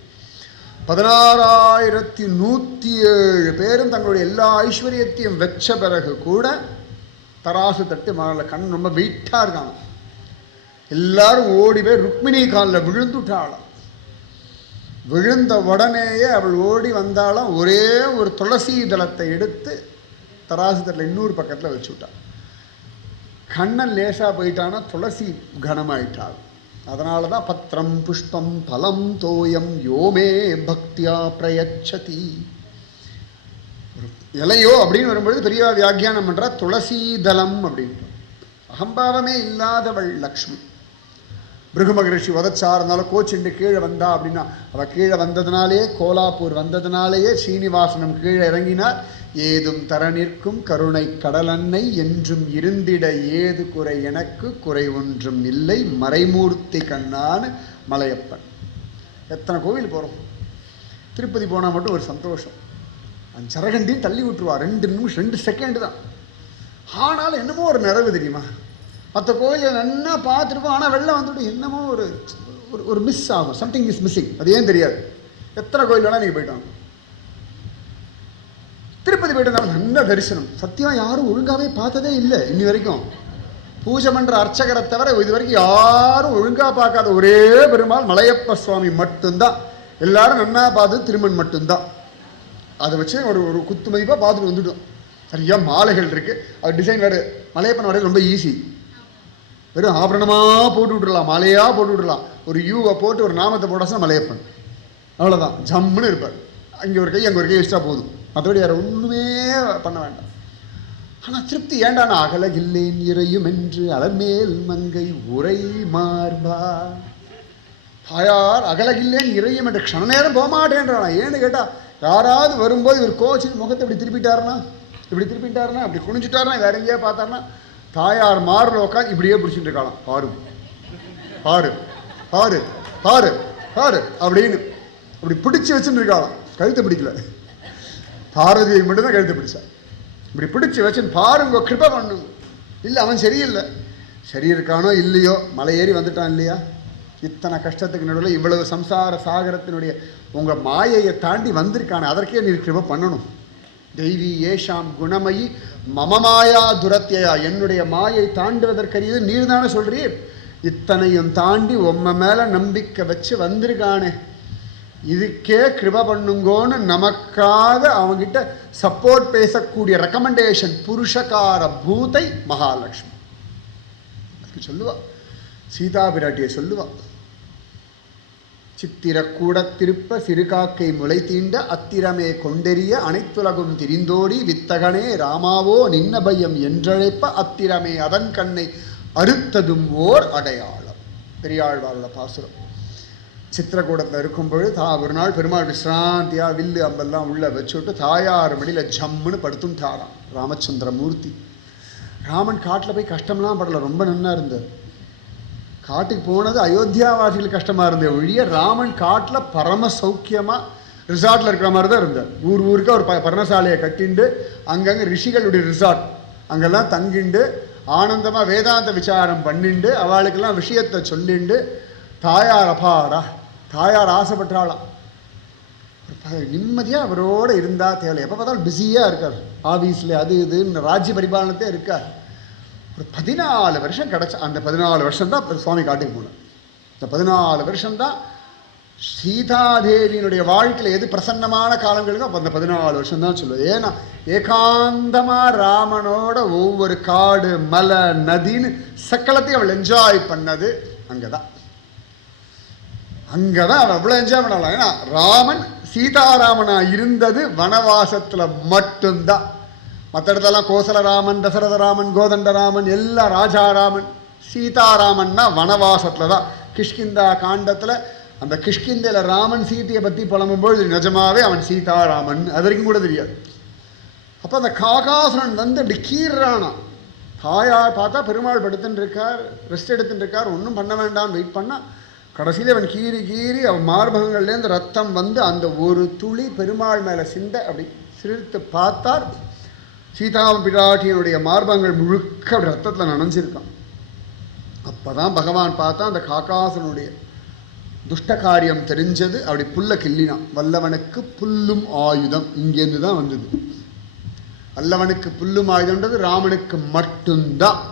16,107 பேரும் தங்களுடைய எல்லா ஐஸ்வர்யத்தையும் வச்ச பிறகு கூட தராசு தட்டு மகள கண் ரொம்ப வெயிட்டாக இருக்காங்க. எல்லாரும் ஓடி போய் ருக்மிணி காலில் விழுந்துட்டாளாம். விழுந்த உடனேயே அவள் ஓடி வந்தாலும் ஒரே ஒரு துளசி தளத்தை எடுத்து தராசு தட்டில் இன்னொரு பக்கத்தில் வச்சு விட்டாள். கண்ணன் லேசாக போயிட்டான்னா துளசி கனமாயிட்டாள். அதனால தான் பத்திரம் புஷ்பம் பலம் தோயம் யோமே பக்தியா பிரயச்சதி. ஒரு இலையோ அப்படின்னு வரும்பொழுது பெரிய வியாக்கியானம் பண்றா துளசீதலம் அப்படின்னு. அகம்பாவமே இல்லாதவள் லக்ஷ்மி. பிருகு மகரிஷி உதச்சார், இருந்தாலும் கோச்சிண்டு கீழே வந்தா அப்படின்னா அவள் கீழே வந்ததுனாலே, கோலாப்பூர் வந்ததுனாலேயே ஸ்ரீனிவாசனம் கீழே இறங்கினார். ஏதும் தர நிற்கும் கருணை கடலன்னை என்றும் இருந்திட ஏது குறை எனக்கு குறை ஒன்றும் இல்லை மறைமூர்த்தி கண்ணான்னு மலையப்பன். எத்தனை கோவில் போகிறோம். திருப்பதி போனால் மட்டும் ஒரு சந்தோஷம், அந்த சரகண்டியும் தள்ளி விட்டுருவா. 2 நிமிஷம் 2 செகண்டு தான். ஆனாலும் என்னமோ ஒரு நிறைவு தெரியுமா. மற்ற கோயிலில் நல்லா பார்த்துருப்போம், ஆனால் வெளில வந்துட்டு என்னமோ ஒரு ஒரு மிஸ் ஆகும். Something is missing. அது ஏன் தெரியாது. எத்தனை கோயில் வேணால் நீங்கள் போயிட்டு வாங்க. திருப்பதி போயிட்டு வந்தாலும் நல்ல தரிசனம். சத்தியம் யாரும் ஒழுங்காகவே பார்த்ததே இல்லை இன்னி வரைக்கும். பூஜை பண்ணுற அர்ச்சகரை தவிர இது வரைக்கும் யாரும் ஒழுங்காக பார்க்காத ஒரே பெருமாள் மலையப்ப சுவாமி மட்டும்தான். எல்லாரும் நன்னா பார்த்து திருமண் மட்டும்தான். அதை வச்சு ஒரு குத்து மதிப்பாக பார்த்துட்டு வந்துட்டோம். சரியா மாலைகள் இருக்குது. அது டிசைன் வேறு. மலையப்பன் வரைக்கும் ரொம்ப ஈஸி. வெறும் ஆபரணமாக போட்டு விட்டுடலாம், மாலையாக போட்டு விட்டுடலாம். ஒரு யூவை போட்டு ஒரு நாமத்தை போட்டாச்சுன்னா மலையப்பன் அவ்வளோதான், ஜம்முன்னு இருப்பார். அங்கே ஒரு கை அங்கே ஒரு கை வச்சா போதும், மற்றபடி வேறு ஒன்றுமே பண்ண வேண்டாம். ஆனால் திருப்தி ஏண்டானா அகலகில்லேன் இறையும் என்று அலர்மேல் மங்கை உரை மார்பா. தாயார் அகலகில்லேன் இறையும் என்று க்ஷண நேரம் போகமாட்டேன்றானா. ஏன்னு கேட்டால் யாராவது வரும்போது இவர் கோச்சின் முகத்தை இப்படி திருப்பிட்டாருன்னா, அப்படி குனிஞ்சிட்டாருன்னா, வேற எங்கேயா பார்த்தாருன்னா, தாயார் மாறுல உட்காந்து இப்படியே பிடிச்சிட்டு இருக்கலாம். பாரு பாரு பாரு பாரு பாரு அப்படின்னு அப்படி பிடிச்சி வச்சுட்டு இருக்கலாம். கழுத்தை பிடிக்கல, பாரதியை மட்டும்தான் கழுத்தை பிடிச்சா. இப்படி பிடிச்சி வச்சுன்னு பாருங்க, கிருபை பண்ணுங்க. இல்லை அவன் சரியில்லை, சரி இருக்கானோ இல்லையோ, மலை ஏறி வந்துட்டான் இல்லையா. இத்தனை கஷ்டத்துக்கு நடுவில் இவ்வளவு சம்சார சாகரத்தினுடைய உங்கள் மாயையை தாண்டி வந்திருக்கானே, அதற்கே நீ கிருபை பண்ணணும். தெய்வி ஏஷாம் குணமயி மம மாயா துரத்தியா. என்னுடைய மாயை தாண்டுவதற்கரியது நீர் தானே சொல்றீர். இத்தனையும் தாண்டி உம்ம மேல நம்பிக்கை வச்சு வந்திருக்கானே, இதுக்கே கிருபை பண்ணுங்கோன்னு நமக்காக அவங்கிட்ட சப்போர்ட் பேசக்கூடிய ரெக்கமெண்டேஷன் புருஷகார பூதை மகாலட்சுமி. அதுக்கு சொல்லுவா, சீதா பிராட்டியை சொல்லுவா, சித்திர கூட திருப்ப சிறுகாக்கை முளை தீண்ட அத்திரமே கொண்டெறிய அனைத்துலகும் திரிந்தோடி வித்தகனே ராமாவோ நின்ன பயம் என்றழைப்ப அத்திரமே அதன் கண்ணை அறுத்ததும் ஓர் அடையாளம். பெரியாழ்வாரோட பாசுரம். சித்திரக்கூடத்தில் இருக்கும்பொழுது ஒரு நாள் பெருமாள் விஸ்ராந்தியா வில்லு அம்பெல்லாம் உள்ள வச்சுட்டு தாயார் மடியில் ஜம்முன்னு படுத்துட்டாராம் ராமச்சந்திரமூர்த்தி. ராமன் காட்டில் போய் கஷ்டம்லாம் படலை, ரொம்ப நன்னா இருந்தார். காட்டுக்கு போனது அயோத்தியாவாசிகளுக்கு கஷ்டமாக இருந்தது ஒழிய, ராமன் காட்டில் பரம சௌக்கியமாக ரிசார்ட்டில் இருக்கிற மாதிரி தான் இருந்தார். ஊருக்கு ஒரு பர்ணசாலையை கட்டிண்டு அங்கங்கே ரிஷிகளுடைய ரிசார்ட் அங்கெல்லாம் தங்கிண்டு ஆனந்தமாக வேதாந்த விசாரம் பண்ணிண்டு அவளுக்கெல்லாம் விஷயத்தை சொல்லிண்டு தாயார் அப்பாடா தாயார் ஆசைப்பட்டாளாம். நிம்மதியாக அவரோடு இருந்தால் தேவை. எப்போ பார்த்தாலும் பிஸியாக இருக்கார், ஆஃபீஸில் அது இதுன்னு ராஜ்ய பரிபாலனத்தே இருக்கார். ஒரு 14 வருஷம் கிடச்சா. அந்த 14 வருஷம் தான் சுவாமி காட்டுக்கு போனார். இந்த 14 வருஷம்தான் சீதாதேவியினுடைய வாழ்க்கையில் எது பிரசன்னமான காலங்களுக்கோ அப்போ அந்த 14 வருஷம் தான் சொல்லுவது. ஏன்னா ஏகாந்தமாக ராமனோட ஒவ்வொரு காடு மலை நதின்னு சக்கலத்தையும் அவள் என்ஜாய் பண்ணது அங்கே தான். அவள் அவ்வளோ என்ஜாய் பண்ணலாம். ஏன்னா ராமன் சீதாராமனாக இருந்தது வனவாசத்தில் மட்டும்தான். மற்ற இடத்துலலாம் கோசலராமன், தசரதராமன், கோதண்டராமன், எல்லாம் ராஜாராமன். சீதாராமன்னா வனவாசத்தில் தான். கிஷ்கிந்தா காண்டத்தில் அந்த கிஷ்கிந்தையில் ராமன் சீதையை பற்றி புலம்பும்போது நிஜமாவே அவன் சீதாராமன் அது வரைக்கும் கூட தெரியாது. அப்போ அந்த காகாசுரன் வந்து அப்படி கீறானா. தாயார் பார்த்தா பெருமாள் படுத்துன்னு இருக்கார், ரெஸ்ட் எடுத்துட்டு இருக்கார், ஒன்றும் பண்ண வேண்டாம்னு வெயிட் பண்ணால் கடைசியில் அவன் கீறி அவன் மார்பகங்கள்லேருந்து ரத்தம் வந்து அந்த ஒரு துளி பெருமாள் மேலே சிந்த அப்படி சிரித்து பார்த்தார். சீதா பிராட்டியினுடைய மார்பகங்கள் முழுக்க அப்படி ரத்தத்தில் நனைஞ்சிருக்கான். அப்போ தான் பகவான் பார்த்தா அந்த காக்காசனுடைய துஷ்ட காரியம் தெரிஞ்சது. அப்படி புல்லை கிள்ளினான். வல்லவனுக்கு புல்லும் ஆயுதம் இங்கேருந்து தான் வந்தது. வல்லவனுக்கு புல்லும் ஆயுதம்ன்றது ராமனுக்கு மட்டும்தான்.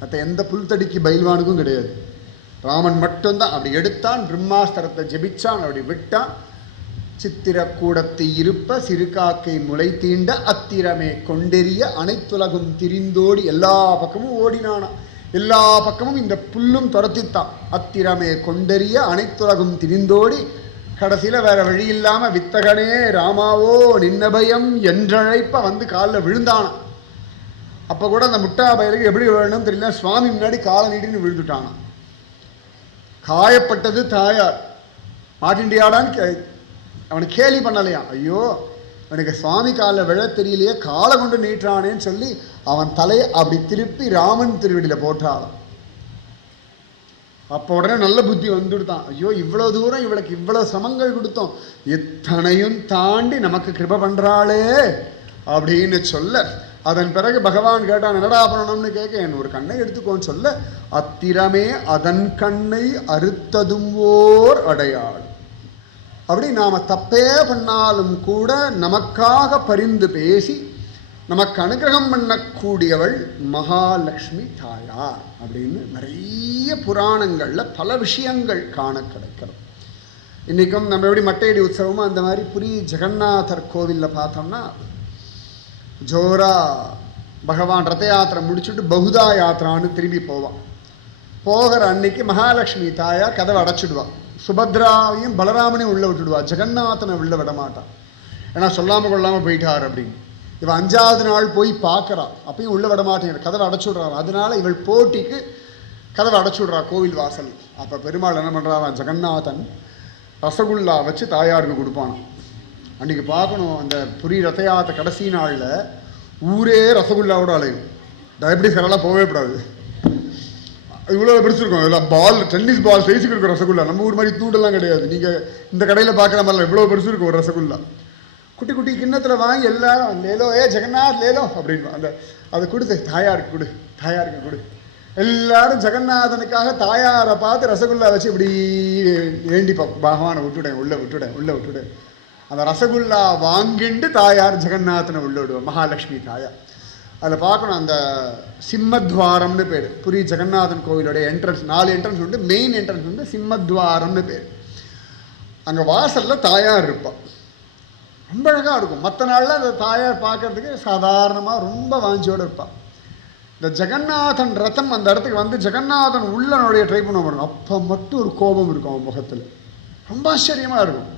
மற்ற எந்த புல்தடிக்கு பயில்வானுக்கும் கிடையாது. ராமன் மட்டும்தான். அப்படி எடுத்தான், பிரம்மாஸ்திரத்தை ஜெபிச்சான், அப்படி விட்டான். சித்திரக்கூடத்து இருப்ப சிறுகாக்கை முளை தீண்ட அத்திரமே கொண்டெறிய அனைத்துலகும் திரிந்தோடி எல்லா பக்கமும் ஓடினானா. எல்லா பக்கமும் இந்த புல்லும் துரத்தித்தான். அத்திரமே கொண்டறிய அனைத்துலகும் திரிந்தோடி கடைசியில் வேற வழி இல்லாமல் வித்தகனே ராமாவோ நின்னபயம் என்றழைப்ப வந்து காலில் விழுந்தானான். அப்போ கூட அந்த முட்டா பயலுக்கு எப்படி விழணும் தெரியல, சுவாமி முன்னாடி காலை நீட்டின்னு விழுந்துட்டானான். காயப்பட்டது தாயார். மாட்டிண்டியாடான்னு அவனை கேலி பண்ணலையா, ஐயோ எனக்கு சுவாமி காலில் விழ தெரியலையே, காலை கொண்டு நீட்டானேன்னு சொல்லி அவன் தலையை அப்படி திருப்பி ராமன் திருவடியில் போட்டாளான். அப்போ உடனே நல்ல புத்தி வந்துடுதான், ஐயோ இவ்வளோ தூரம் இவளுக்கு இவ்வளோ சமங்கள் கொடுத்தோம், எத்தனையும் தாண்டி நமக்கு கிருபை பண்ணுறாளே அப்படின்னு சொல்ல, அதன் பிறகு பகவான் கேட்டான் என்னடா பண்ணணும்னு கேட்க, என் ஒரு கண்ணை எடுத்துக்கோன்னு சொல்ல, அத்திரமே அதன் கண்ணை அறுத்ததும் ஓர் அடையாளம். அப்படி நாம் தப்பே பண்ணாலும் கூட நமக்காக பரிந்து பேசி நமக்கு அனுகிரகம் பண்ணக்கூடியவள் மகாலட்சுமி தாயார் அப்படின்னு நிறைய புராணங்களில் பல விஷயங்கள் காண கிடைக்கிறது. இன்றைக்கும் நம்ம எப்படி மட்டையடி உற்சவமோ அந்த மாதிரி புரி ஜெகநாதர் கோவிலில் பார்த்தோம்னா ஜோரா பகவான் ரத யாத்திரை முடிச்சுட்டு பகுதா யாத்திரான்னு திரும்பி போவான். போகிற அன்னைக்கு மகாலட்சுமி தாயார் கதவை அடைச்சிடுவாள். சுபத்ராவையும் பலராமனையும் உள்ளே விட்டுடுவா, ஜெகநாதனை உள்ளே விட மாட்டான். ஏன்னா சொல்லாமல் கொள்ளாமல் போயிட்டார் அப்படின்னு. இவள் 5வது நாள் போய் பார்க்குறான், அப்பயும் உள்ளே விட மாட்டேன், கதவை அடைச்சி விட்றான். அதனால இவள் போட்டிக்கு கதவை அடைச்சி விட்றா கோவில் வாசல். அப்போ பெருமாள் என்ன பண்ணுறான், ஜெகநாதன் ரசகுல்லா வச்சு தாயாருக்கு கொடுப்பானான். அன்றைக்கி பார்க்கணும், அந்த புரி ரத யாத்திரை கடைசி நாளில் ஊரே ரசகுல்லாவோட அலையும். டயபிட்டிஸ் எல்லாம் போகவே கூடாது. இவ்வளோ பெருசு இருக்கும், இதெல்லாம் பால் டென்னிஸ் பால் சைஸுக்கு இருக்கும் ரசகுல்லா. நம்ம ஊர் மாதிரி தூண்டெல்லாம் கிடையாது, நீங்கள் இந்த கடையில் பார்க்குற மாதிரிலாம் இவ்வளோ பெருசு இருக்கும் ஒரு ரசகுல்லா. குட்டி குட்டி கிண்ணத்தில் வாங்கி எல்லாரும் லேலோ ஜெகநாத் லேலோ அப்படின்னு அந்த அதை கொடுத்து தாயாருக்கு கொடு, தாயாருக்கு கொடு. எல்லாரும் ஜெகநாதனுக்காக தாயாரை பார்த்து ரசகுல்லா வச்சு இப்படி வேண்டி பகவானை விட்டுவிடேன், உள்ளே விட்டுவிடேன், உள்ளே விட்டுவிடேன். அந்த ரசகுல்லா வாங்கிண்டு தாயார் ஜெகநாதனை உள்ள விடுவோம், மகாலட்சுமி தாயார். அதில் பார்க்கணும், அந்த சிம்மத்வாரம்னு பேர். புரி ஜெகநாதன் கோவிலோடைய என்ட்ரன்ஸ் 4 என்ட்ரன்ஸ் உண்டு. மெயின் என்ட்ரன்ஸ் வந்து சிம்மத்வாரம்னு பேர். அங்கே வாசலில் தாயார் இருப்பாள், ரொம்ப அழகாக இருக்கும். மற்ற நாளில் அந்த தாயார் பார்க்கறதுக்கு சாதாரணமாக ரொம்ப வாஞ்சியோடு இருப்பாள். இந்த ஜெகநாதன் ரதம் அந்த இடத்துக்கு வந்து ஜெகநாதன் உள்ள நுழைய ட்ரை பண்ண பாருங்க, அப்போ மட்டும் ஒரு கோபம் இருக்கும் அவன் முகத்தில், ரொம்ப ஆச்சரியமாக இருக்கும்.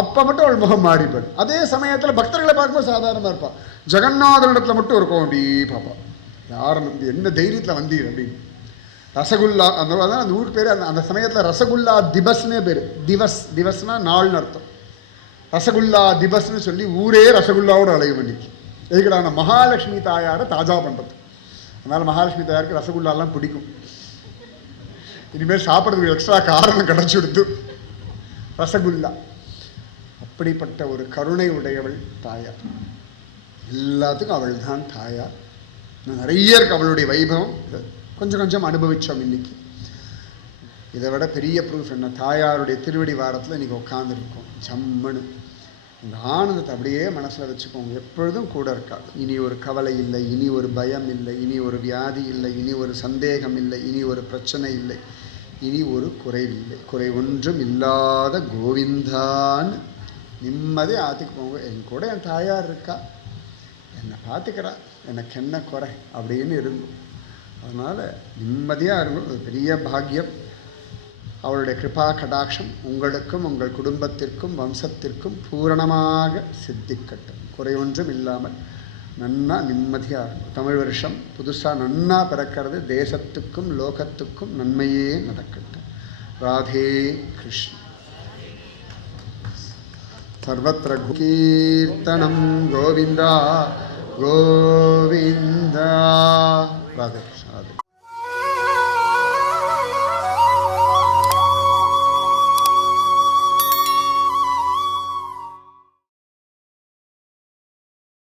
அப்போ மட்டும் அவள் முகம் மாறிப்பாள். அதே சமயத்தில் பக்தர்களை பார்க்கும்போது சாதாரணமாக இருப்பாள். ஜெகநாதன் இடத்துல மட்டும் ஒரு கோபம் அப்படி பார்ப்பாள், யாரும் என்ன தைரியத்தில் வந்தீர் அப்படின்னு. ரசகுல்லா அந்த அந்த ஊருக்கு பேர் அந்த சமயத்தில் ரசகுல்லா திபஸ்னே பேர். திவஸ்னா நாள்னு அர்த்தம். ரசகுல்லா திபஸ்ன்னு சொல்லி ஊரே ரசகுல்லாவோட அலைய வேண்டிக்கு. எதுக்கடான மகாலட்சுமி தாயாரை தாஜா பண்ணுறது. அதனால் மகாலட்சுமி தாயாருக்கு ரசகுல்லாலாம் பிடிக்கும். இனிமேல் சாப்பிட்றதுக்கு எக்ஸ்ட்ரா காரணம் கிடச்சி கொடுத்து ரசகுல்லா. அப்படிப்பட்ட ஒரு கருணை உடையவள் தாயார். எல்லாத்துக்கும் அவள் தான் தாயார். நிறைய இருக்கு அவளுடைய வைபவம். கொஞ்சம் கொஞ்சம் அனுபவித்தோம் இன்னைக்கு. இதை விட பெரிய ப்ரூஃப் என்ன, தாயாருடைய திருவடி வாரத்தில் இன்றைக்கி உட்காந்துருக்கோம் ஜம்முன்னு. இந்த ஆனந்தத்தை அப்படியே மனசில் வச்சுக்கோங்க, எப்பொழுதும் கூட இருக்காது. இனி ஒரு கவலை இல்லை, இனி ஒரு பயம் இல்லை, இனி ஒரு வியாதி இல்லை, இனி ஒரு சந்தேகம் இல்லை, இனி ஒரு பிரச்சனை இல்லை, இனி ஒரு குறைவில்லை. குறை ஒன்றும் இல்லாத கோவிந்தான் நிம்மதி ஆற்றுக்கு போங்க. என் கூட என் தாயார் இருக்கா, என்னை பார்த்துக்கிறா, எனக்கு என்ன குறை அப்படின்னு இருக்கும். அதனால் நிம்மதியாக இருக்கும். அது பெரிய பாக்கியம். அவளுடைய கிருபா கடாட்சம் உங்களுக்கும் உங்கள் குடும்பத்திற்கும் வம்சத்திற்கும் பூரணமாக சித்திக்கட்டும். குறை ஒன்றும் இல்லாமல் நன்னா நிம்மதியாக இருக்கும். தமிழ் வருஷம் புதுசாக நன்னா பிறக்கிறது. தேசத்துக்கும் லோகத்துக்கும் நன்மையே நடக்கட்டும். ராதே கிருஷ்ண. சர்வத்ர கீர்த்தனம் கோவிந்தா கோவிந்தா. ராதே கிருஷ்ண. ராதே.